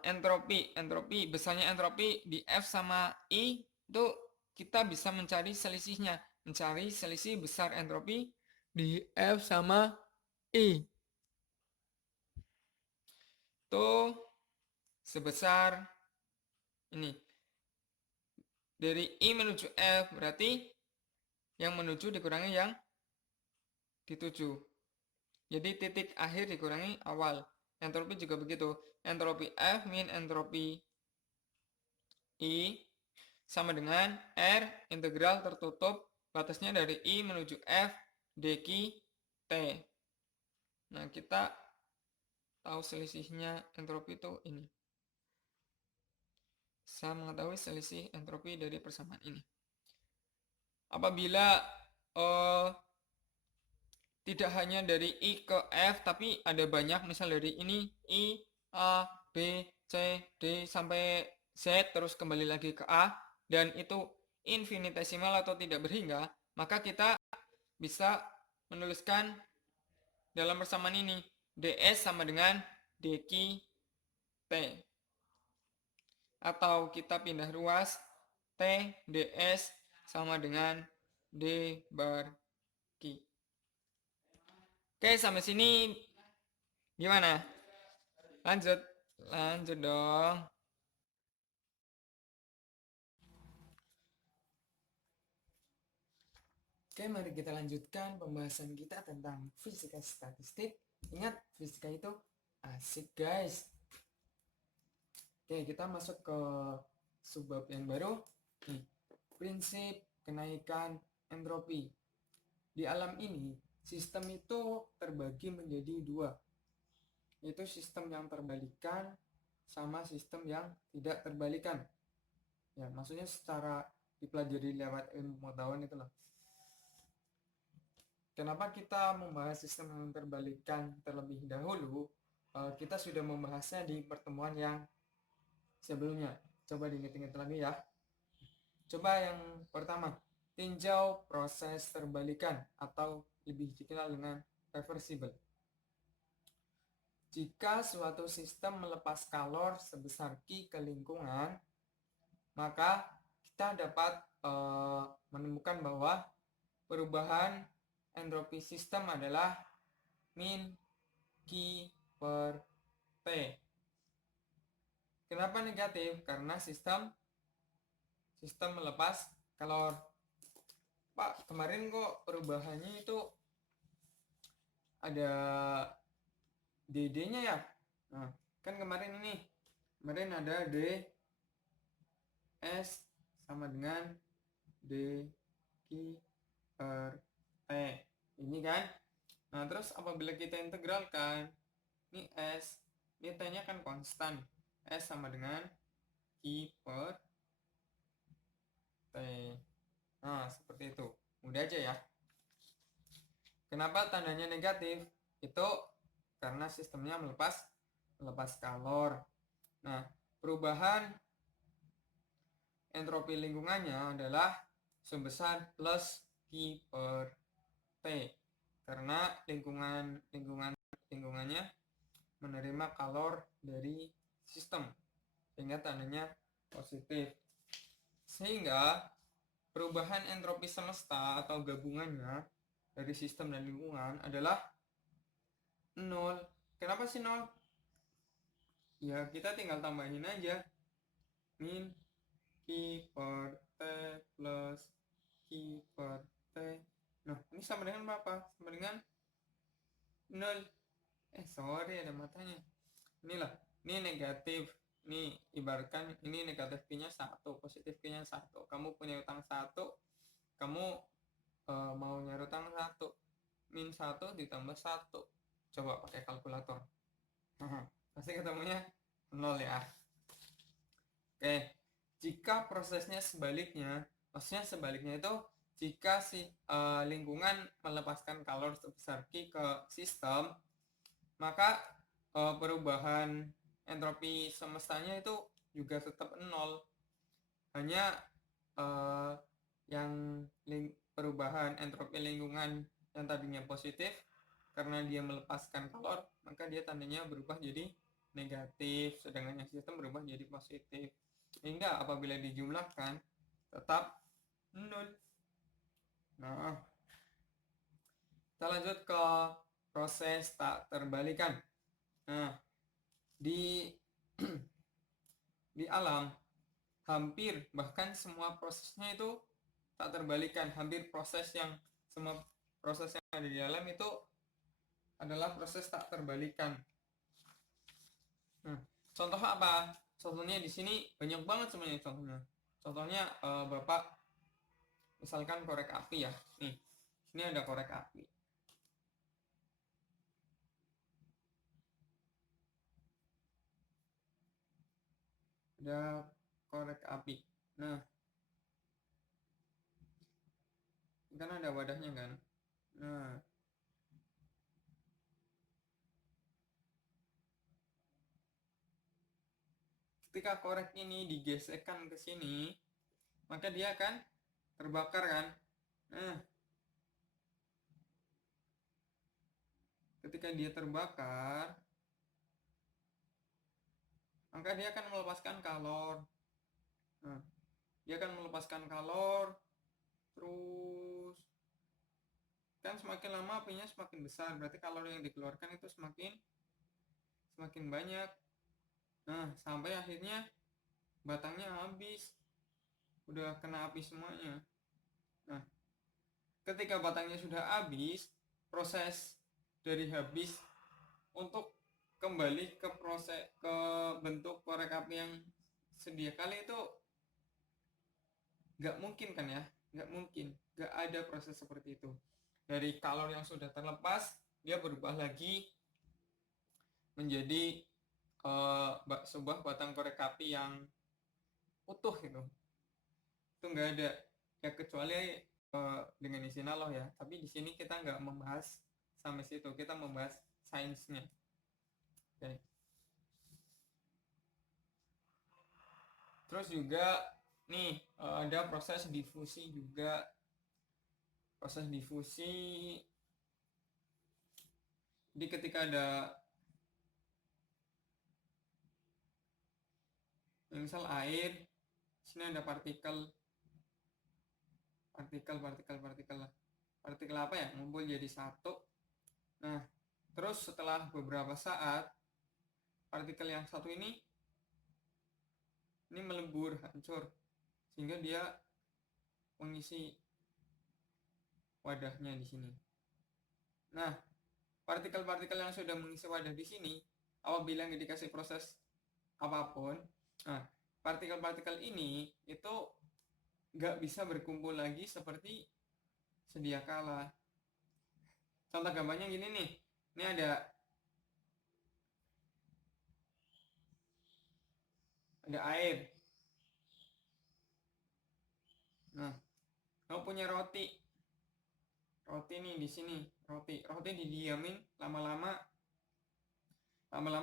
Entropi besarnya entropi di F sama I itu kita bisa mencari selisihnya, mencari selisih besar entropi di F sama I itu sebesar ini. Dari I menuju F berarti yang menuju dikurangi yang dituju. Jadi titik akhir dikurangi awal. Entropi juga begitu. Entropi F min entropi I sama dengan R integral tertutup batasnya dari I menuju F dq T. Nah, kita tahu selisihnya entropi itu ini. Bisa mengetahui selisih entropi dari persamaan ini. Apabila tidak hanya dari I ke F, tapi ada banyak, misal dari ini I, A, B, C, D, sampai Z, terus kembali lagi ke A, dan itu infinitesimal atau tidak berhingga, maka kita bisa menuliskan dalam persamaan ini, ds sama dengan dq T. Atau kita pindah ruas, T, ds sama dengan D bar Q. Oke, sampai sini gimana? Lanjut dong. Oke, mari kita lanjutkan pembahasan kita tentang fisika statistik. Ingat, fisika itu asik, guys. Oke, kita masuk ke subbab yang baru. Nih, prinsip kenaikan entropi. Di alam ini, sistem itu terbagi menjadi dua, yaitu sistem yang terbalikan sama sistem yang tidak terbalikan. Ya, maksudnya secara dipelajari lewat ilmu pengetahuan itulah. Kenapa kita membahas sistem yang terbalikan terlebih dahulu? Kita sudah membahasnya di pertemuan yang sebelumnya. Coba diingat-ingat lagi ya. Coba yang pertama, tinjau proses terbalikan atau lebih dikenal dengan reversible. Jika suatu sistem melepas kalor sebesar Q ke lingkungan, maka kita dapat menemukan bahwa perubahan entropi sistem adalah min Q per T. Kenapa negatif? Karena sistem melepas kalor. Pak, kemarin kok perubahannya itu ada DD-nya ya? Nah, kan kemarin ada ds sama dengan dq per t. Ini kan? Nah, terus apabila kita integralkan, ini s, ini t-nya kan konstan. S sama dengan q per t. Nah, seperti itu. Mudah aja ya. Kenapa tandanya negatif? Itu karena sistemnya melepas kalor. Nah, perubahan entropi lingkungannya adalah sebesar plus Q per T. Karena lingkungannya menerima kalor dari sistem, sehingga tandanya positif. Sehingga perubahan entropi semesta atau gabungannya dari sistem dan lingkungan adalah 0. Kenapa sih 0? Ya, kita tinggal tambahin aja. Min Q per T plus Q per T. Nah, ini sama dengan berapa? Sama dengan 0. Sorry, ada matanya. Inilah, ini negatif. Ini ibaratkan ini negatif Q-nya 1, positif Q-nya 1. Kamu punya utang 1, kamu mau nyari utang 1. Min 1 ditambah 1. Coba pakai kalkulator. Pasti ketemunya 0 ya. Oke, jika prosesnya sebaliknya, maksudnya sebaliknya itu jika lingkungan melepaskan kalor sebesar Q ke sistem, maka perubahan entropi semestanya itu juga tetap 0. Hanya yang perubahan entropi lingkungan yang tadinya positif, karena dia melepaskan kalor, maka dia tandanya berubah jadi negatif, sedangkan yang sistem berubah jadi positif. Sehingga apabila dijumlahkan tetap 0. Nah, kita lanjut ke proses tak terbalikan. Nah, di alam hampir bahkan semua prosesnya itu tak terbalikan. Hampir semua proses yang ada di alam itu adalah proses tak terbalikan. Nah, contoh apa? Contohnya di sini banyak banget sebenarnya contohnya. Contohnya Bapak misalkan korek api ya. Nih, ini ada korek api. Ada korek api. Nah, kan ada wadahnya kan. Nah, ketika korek ini digesekkan ke sini, maka dia akan terbakar kan. Nah, ketika dia terbakar, maka dia akan melepaskan kalor. Nah, dia akan melepaskan kalor, terus kan semakin lama apinya semakin besar, berarti kalor yang dikeluarkan itu semakin banyak. Nah, sampai akhirnya batangnya habis, udah kena api semuanya. Nah, ketika batangnya sudah habis, proses dari habis untuk kembali ke bentuk korek api yang sedia kala itu nggak mungkin kan ya, nggak mungkin, nggak ada proses seperti itu. Dari kalor yang sudah terlepas, dia berubah lagi menjadi sebuah batang korek api yang utuh gitu. Itu nggak ada ya, kecuali dengan izin Allah ya. Tapi di sini kita nggak membahas sampai situ, kita membahas sainsnya. Oke. Terus juga nih ada proses difusi juga. Proses difusi, jadi ketika ada misal air, sini ada partikel partikel apa ya, ngumpul jadi satu. Nah, terus setelah beberapa saat, partikel yang satu ini melebur, hancur, sehingga dia mengisi wadahnya di sini. Nah, partikel-partikel yang sudah mengisi wadah di sini, apabila dikasih proses apapun, nah, partikel-partikel ini itu nggak bisa berkumpul lagi seperti sedia kala. Contoh gambarnya gini nih, ini ada air. Nah, kamu punya roti nih di sini, roti didiamin lama-lama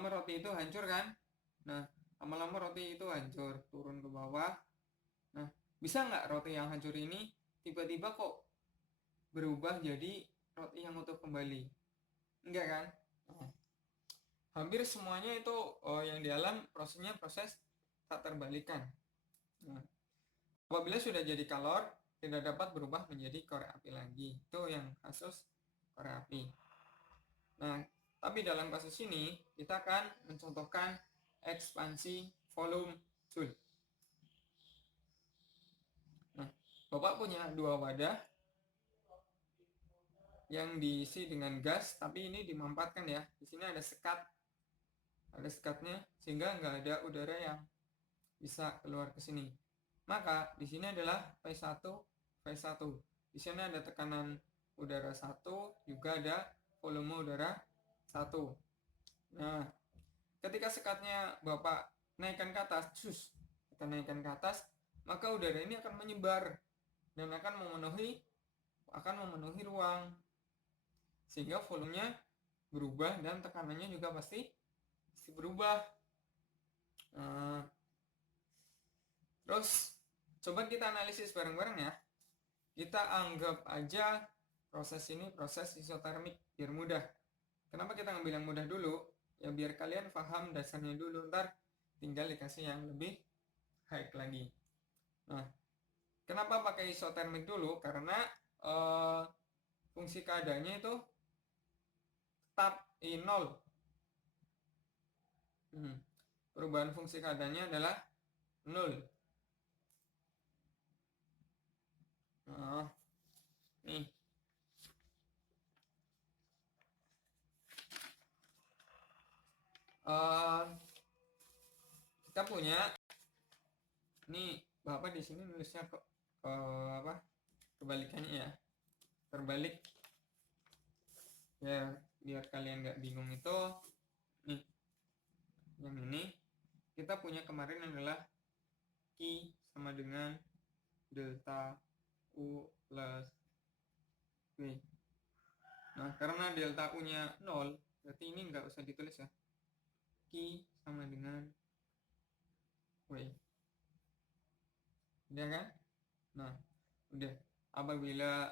roti itu hancur kan. Nah, lama-lama roti itu hancur, turun ke bawah. Nah, bisa nggak roti yang hancur ini tiba-tiba kok berubah jadi roti yang utuh kembali? Enggak kan? Hampir semuanya itu yang di alam prosesnya proses tak terbalikan. Nah, apabila sudah jadi kalor, tidak dapat berubah menjadi korek api lagi. Itu yang kasus korek api. Nah, tapi dalam kasus ini kita akan mencontohkan ekspansi volume Joule. Nah, Bapak punya dua wadah yang diisi dengan gas, tapi ini dimampatkan ya. Di sini ada sekatnya, sehingga nggak ada udara yang bisa keluar ke sini. Maka di sini adalah V1, V1. Di sini ada tekanan udara 1, juga ada volume udara 1. Nah, ketika sekatnya Bapak naikkan ke atas, kita naikkan ke atas, maka udara ini akan menyebar dan akan memenuhi ruang, sehingga volumenya berubah dan tekanannya juga pasti berubah. Terus coba kita analisis bareng-bareng ya. Kita anggap aja proses ini proses isotermik biar mudah. Kenapa kita ngambil yang mudah dulu? Ya biar kalian paham dasarnya dulu, ntar tinggal dikasih yang lebih high lagi. Nah, kenapa pakai isotermik dulu? Karena fungsi keadaannya itu tetap I0. Perubahan fungsi keadaannya adalah 0. Nah, nih. Kita punya nih, Bapak di sini nulisnya kok kebalikannya ya, terbalik ya biar kalian nggak bingung. Itu nih, yang ini kita punya kemarin adalah Q sama dengan delta U plus V. Nah, karena delta U nya 0, berarti ini nggak usah ditulis ya, Q sama dengan W. Udah kan? Nah, udah. Apabila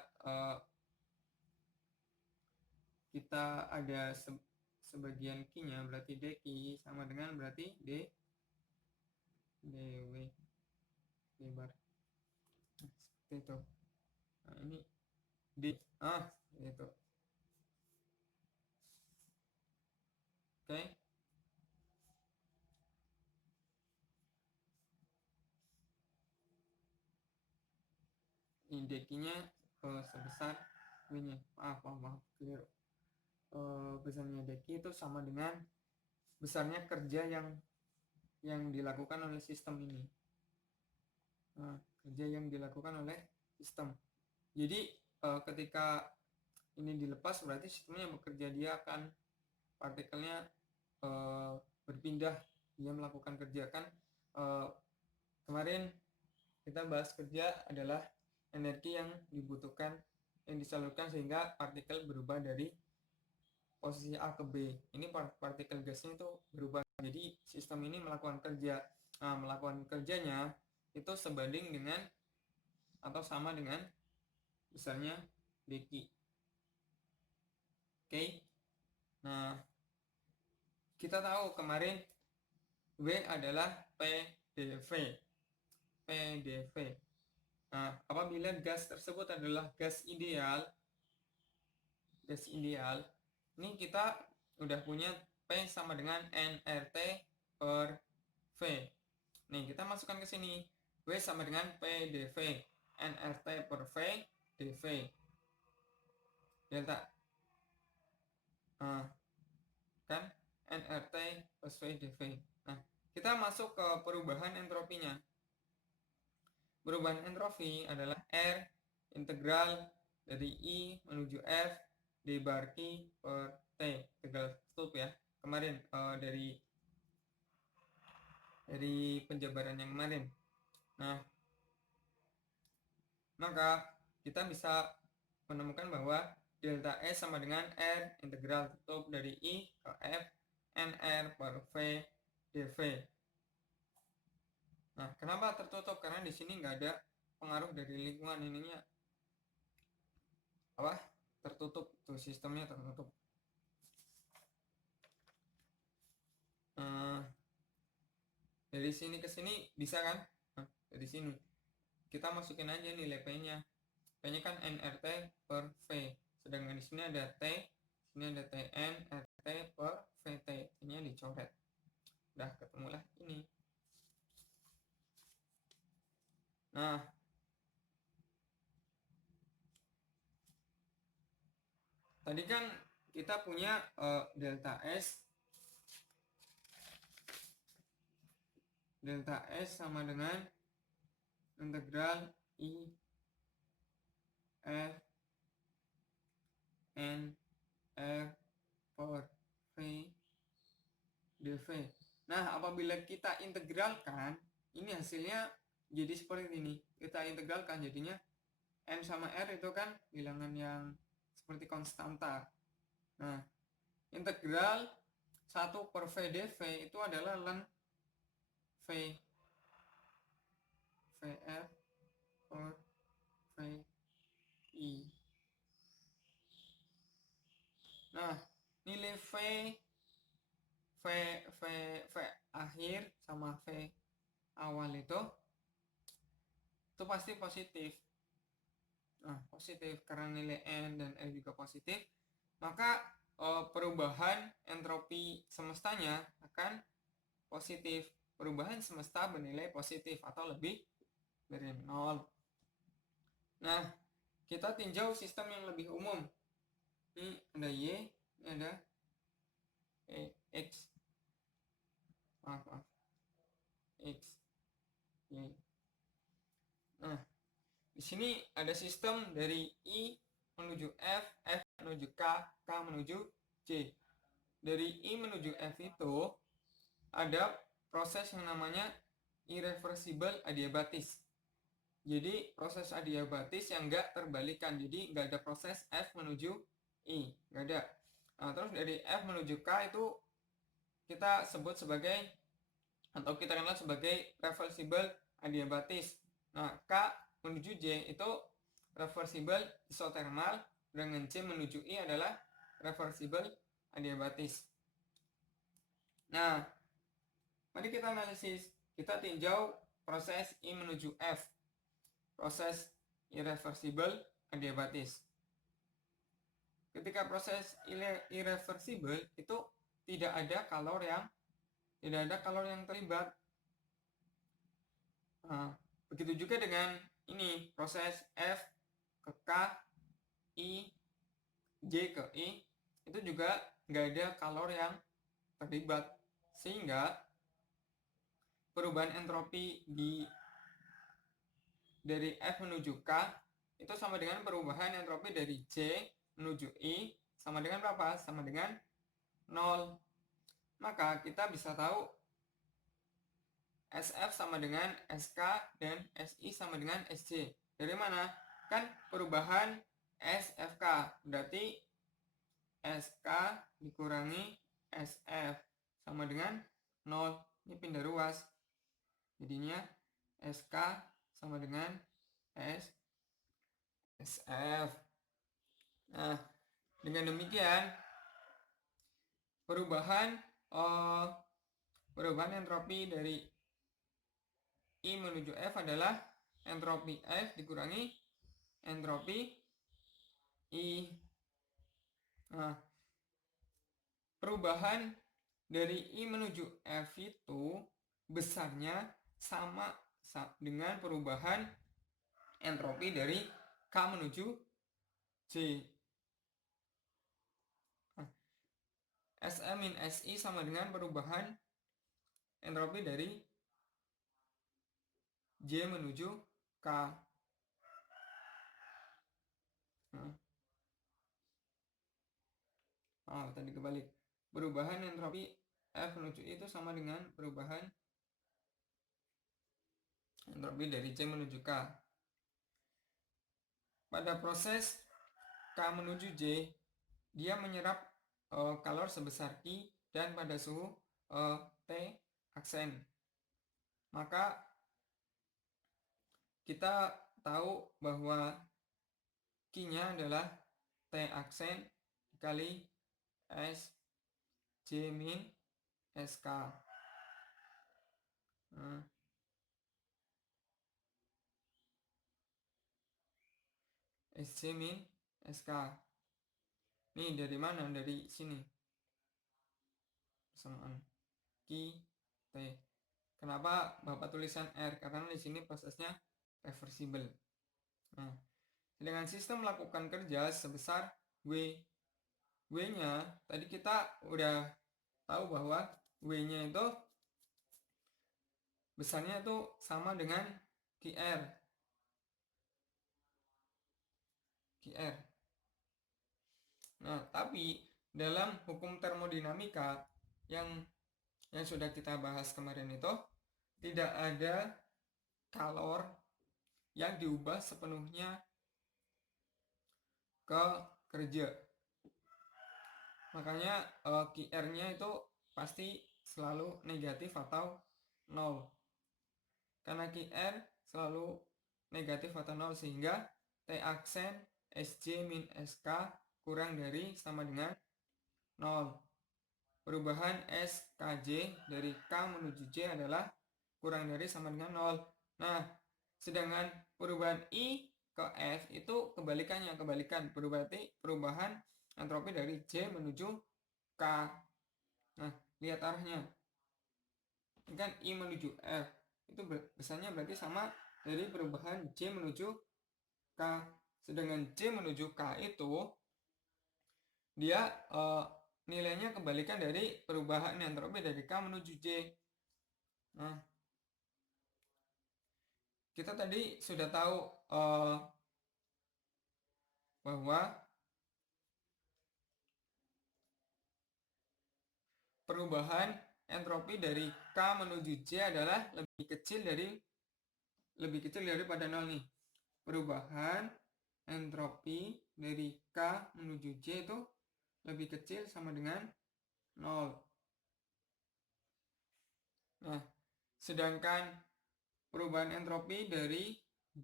kita ada sebagian Q-nya, berarti dQ sama dengan berarti dW d bar. Nah, seperti itu. Nah, ini d itu. Oke. Ini dQ-nya sebesar ini. Maaf, clear. Besarnya dQ itu sama dengan besarnya kerja yang dilakukan oleh sistem ini. Nah, kerja yang dilakukan oleh sistem. Jadi ketika ini dilepas, berarti sistemnya bekerja, dia akan partikelnya berpindah, dia melakukan kerja kan. Kemarin kita bahas kerja adalah energi yang dibutuhkan, yang disalurkan sehingga partikel berubah dari posisi A ke B. Ini partikel gasnya itu berubah, jadi sistem ini melakukan kerja. Nah, melakukan kerjanya itu sebanding dengan atau sama dengan besarnya dQ. Oke. Nah, kita tahu kemarin W adalah PDV. Nah, apabila gas tersebut adalah gas ideal, gas ideal, ini kita udah punya P sama dengan nRT per V. Nih, kita masukkan ke sini. W sama dengan P dV. nRT per V dV. Delta. Nah, kan? nRT plus V dV. Nah, kita masuk ke perubahan entropinya. Perubahan entropi adalah R integral dari I menuju F d bar Q per T. Integral tutup ya. Kemarin dari penjabaran yang kemarin. Nah, maka kita bisa menemukan bahwa delta S sama dengan R integral tutup dari I ke F nR per V dV. Nah, kenapa tertutup? Karena di sini nggak ada pengaruh dari lingkungan, ininya apa? Tertutup, tuh sistemnya tertutup. Dari sini ke sini bisa kan? Nah, dari sini kita masukin aja nilai P-nya. P-nya kan nRT per V. Sedangkan di sini ada T, sini ada Tn RT per VT. Ini dicoret. Udah ketemulah ini. Nah, tadi kan kita punya delta S sama dengan integral I F N R per V dV. Nah, apabila kita integralkan, ini hasilnya jadi seperti ini. Kita integralkan jadinya N sama R itu kan bilangan yang seperti konstanta. Nah, integral 1 per V dV itu adalah ln V VR per VI. Nah, nilai V akhir sama V awal itu pasti positif. Nah, positif karena nilai N dan R juga positif, maka perubahan entropi semestanya akan positif. Perubahan semesta bernilai positif atau lebih dari 0. Nah, kita tinjau sistem yang lebih umum. Ini ada Y, ini ada X. Maaf. X, Y. Nah, di sini ada sistem dari I menuju F, F menuju K, K menuju C. Dari I menuju F itu ada proses yang namanya irreversible adiabatis. Jadi proses adiabatis yang enggak terbalikan. Jadi enggak ada proses F menuju I, enggak ada. Nah, terus dari F menuju K itu kita sebut sebagai atau kita kenal sebagai reversible adiabatis. Nah, K menuju J itu reversible isotermal, dengan C menuju I adalah reversible adiabatis. Nah, mari kita analisis. Kita tinjau proses I menuju F, proses irreversible adiabatis. Ketika proses irreversible itu tidak ada kalor yang terlibat. Nah, begitu juga dengan ini proses F ke K, I, J ke I, itu juga nggak ada kalor yang terlibat, sehingga perubahan entropi dari F menuju K itu sama dengan perubahan entropi dari J menuju I sama dengan berapa? Sama dengan 0. Maka kita bisa tahu SF sama dengan SK dan SI sama dengan SJ. Dari mana? Kan perubahan SFK. Berarti SK dikurangi SF sama dengan 0. Ini pindah ruas. Jadinya SK sama dengan SF. Nah, dengan demikian perubahan entropi dari I menuju F adalah entropi F dikurangi entropi I. perubahan dari I menuju F itu besarnya sama dengan perubahan entropi dari K menuju J. Sm min Si sama dengan perubahan entropi dari J menuju K. Tadi kebalik. Perubahan entropi F menuju I itu sama dengan perubahan entropi dari J menuju K. Pada proses K menuju J, dia menyerap kalor sebesar Q dan pada suhu T aksen. Maka kita tahu bahwa Q-nya adalah T aksen dikali S J min SK. SC min SK. Nih dari mana? Dari sini. Persamaan Q T. Kenapa Bapak tulisan R? Karena di sini prosesnya reversible. Nah, dengan sistem melakukan kerja sebesar W. W-nya tadi kita udah tahu bahwa W-nya itu besarnya itu sama dengan QR. Nah, tapi dalam hukum termodinamika yang sudah kita bahas kemarin itu tidak ada kalor yang diubah sepenuhnya ke kerja. Makanya QR-nya itu pasti selalu negatif atau 0. Karena QR selalu negatif atau 0 sehingga T aksen SJ min SK kurang dari sama dengan 0. Perubahan SKJ dari K menuju J adalah kurang dari sama dengan 0. Nah, sedangkan perubahan I ke F itu kebalikannya, perubahan entropi dari J menuju K. Nah, lihat arahnya. Ini kan I menuju F. Itu besarnya berarti sama dari perubahan J menuju K. Sedangkan J menuju K itu dia nilainya kebalikan dari perubahan entropi dari K menuju J. Nah, kita tadi sudah tahu bahwa perubahan entropi dari K menuju J adalah lebih kecil daripada 0 nih. Perubahan entropi dari K menuju J itu lebih kecil sama dengan 0. Nah, sedangkan perubahan entropi dari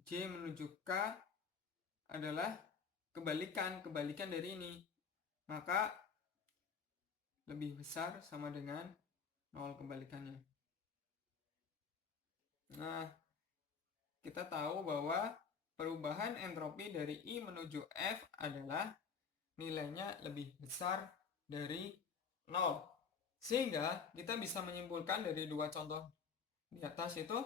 J menuju K adalah kebalikan dari ini. Maka lebih besar sama dengan 0 kebalikannya. Nah, kita tahu bahwa perubahan entropi dari I menuju F adalah nilainya lebih besar dari 0. Sehingga kita bisa menyimpulkan dari dua contoh di atas itu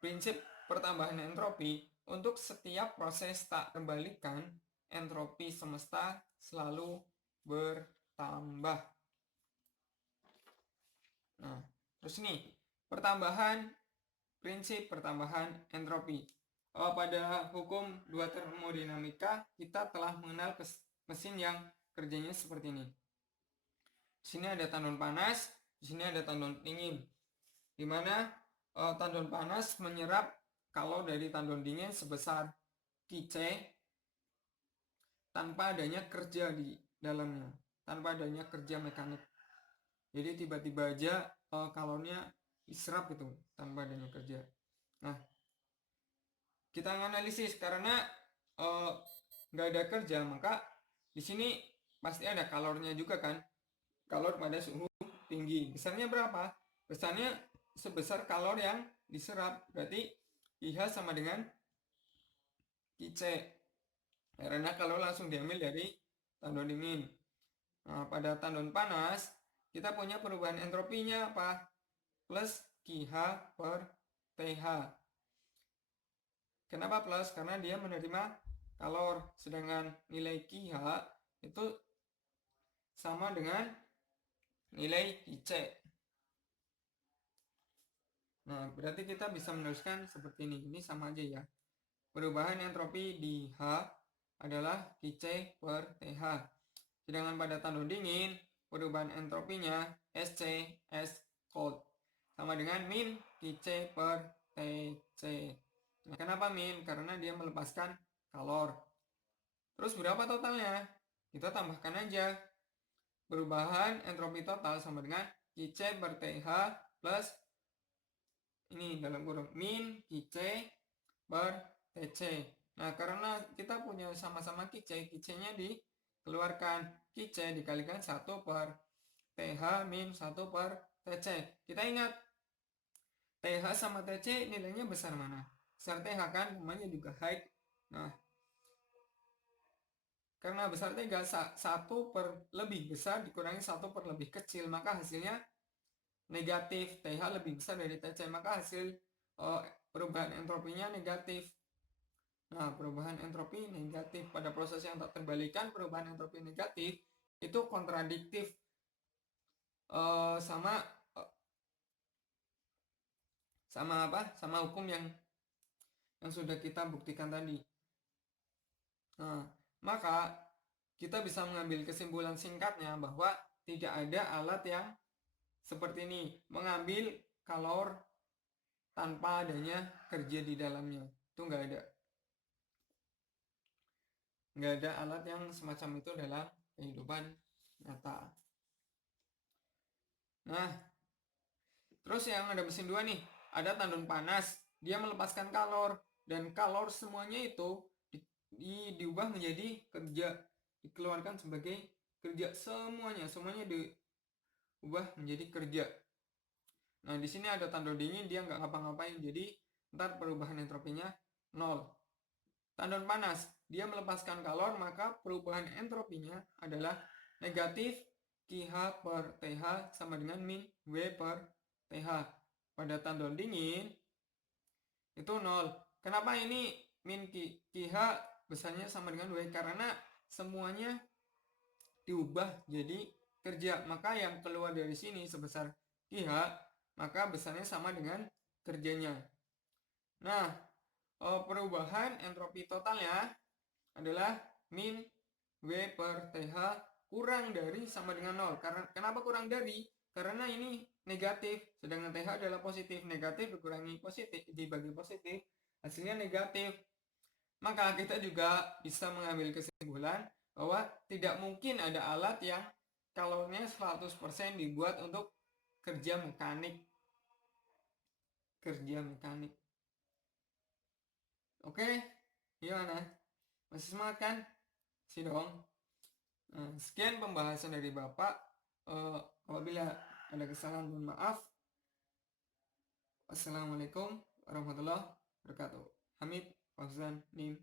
prinsip pertambahan entropi untuk setiap proses tak terbalikan entropi semesta selalu bertambah. Nah, terus nih prinsip pertambahan entropi. Pada hukum 2 termodinamika kita telah mengenal mesin yang kerjanya seperti ini. Di sini ada tandon panas, di sini ada tandon dingin. Di mana tandon panas menyerap kalor dari tandon dingin sebesar Qc tanpa adanya kerja di dalamnya, tanpa adanya kerja mekanik. Jadi tiba-tiba aja kalornya diserap itu tanpa adanya kerja. Nah, kita menganalisis karena nggak ada kerja, maka di sini pasti ada kalornya juga kan. Kalor pada suhu tinggi. Besarnya berapa? Besarnya sebesar kalor yang diserap. Berarti IH sama dengan Qc. Karena kalor langsung diambil dari tandon dingin. Nah, pada tandon panas, kita punya perubahan entropinya apa? Plus QH per TH. Kenapa plus? Karena dia menerima kalor, sedangkan nilai QH itu sama dengan nilai QC. Nah, berarti kita bisa menuliskan seperti ini. Ini sama aja ya. Perubahan entropi di H adalah QC per TH. Sedangkan pada tandon dingin, perubahan entropinya SC S cold sama dengan min QC per TC. Nah, kenapa min? Karena dia melepaskan kalor. Terus berapa totalnya? Kita tambahkan aja. Perubahan entropi total sama dengan QC per TH plus ini dalam kurung min QC per TC. Nah, karena kita punya sama-sama QC, QC-nya dikeluarkan. QC dikalikan 1 per TH min 1 per TC. Kita ingat, TH sama TC nilainya besar mana? Besar TH kan, namanya juga height. Nah, karena besar TH 1 per lebih besar dikurangi 1 per lebih kecil, maka hasilnya negatif. TH lebih besar dari TC, maka hasil perubahan entropinya negatif. Nah, perubahan entropi negatif pada proses yang tak terbalikan, perubahan entropi negatif itu kontradiktif sama apa? Sama hukum yang sudah kita buktikan tadi. Nah, maka kita bisa mengambil kesimpulan singkatnya bahwa tidak ada alat yang seperti ini, mengambil kalor tanpa adanya kerja di dalamnya. Itu nggak ada. Nggak ada alat yang semacam itu dalam kehidupan nyata. Nah, terus yang ada mesin 2 nih, ada tandon panas, dia melepaskan kalor, dan kalor semuanya itu diubah menjadi kerja, dikeluarkan sebagai kerja, semuanya diubah menjadi kerja. Nah, di sini ada tandon dingin, dia nggak ngapa-ngapain, jadi ntar perubahan entropinya 0. Tandon panas, dia melepaskan kalor, maka perubahan entropinya adalah negatif QH per TH sama dengan min W per TH. Pada tandon dingin itu 0. Kenapa ini min QH besarnya sama dengan W? Karena semuanya diubah jadi kerja, maka yang keluar dari sini sebesar QH, maka besarnya sama dengan kerjanya. Nah, perubahan entropi totalnya adalah min W per TH kurang dari sama dengan 0. Kenapa kurang dari? Karena ini negatif, sedangkan TH adalah positif. Negatif dikurangi positif, dibagi positif, hasilnya negatif. Maka kita juga bisa mengambil kesimpulan bahwa tidak mungkin ada alat yang kalornya 100% dibuat untuk kerja mekanik. Oke, gimana? Masih semangat kan? Masih dong. Nah, sekian pembahasan dari Bapak. Apabila ada kesalahan, mohon maaf. Wassalamualaikum warahmatullahi wabarakatuh. Hamid Fauzan NIM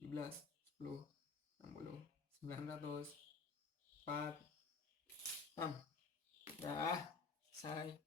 17 10 60 900 4 6. Dah, selesai.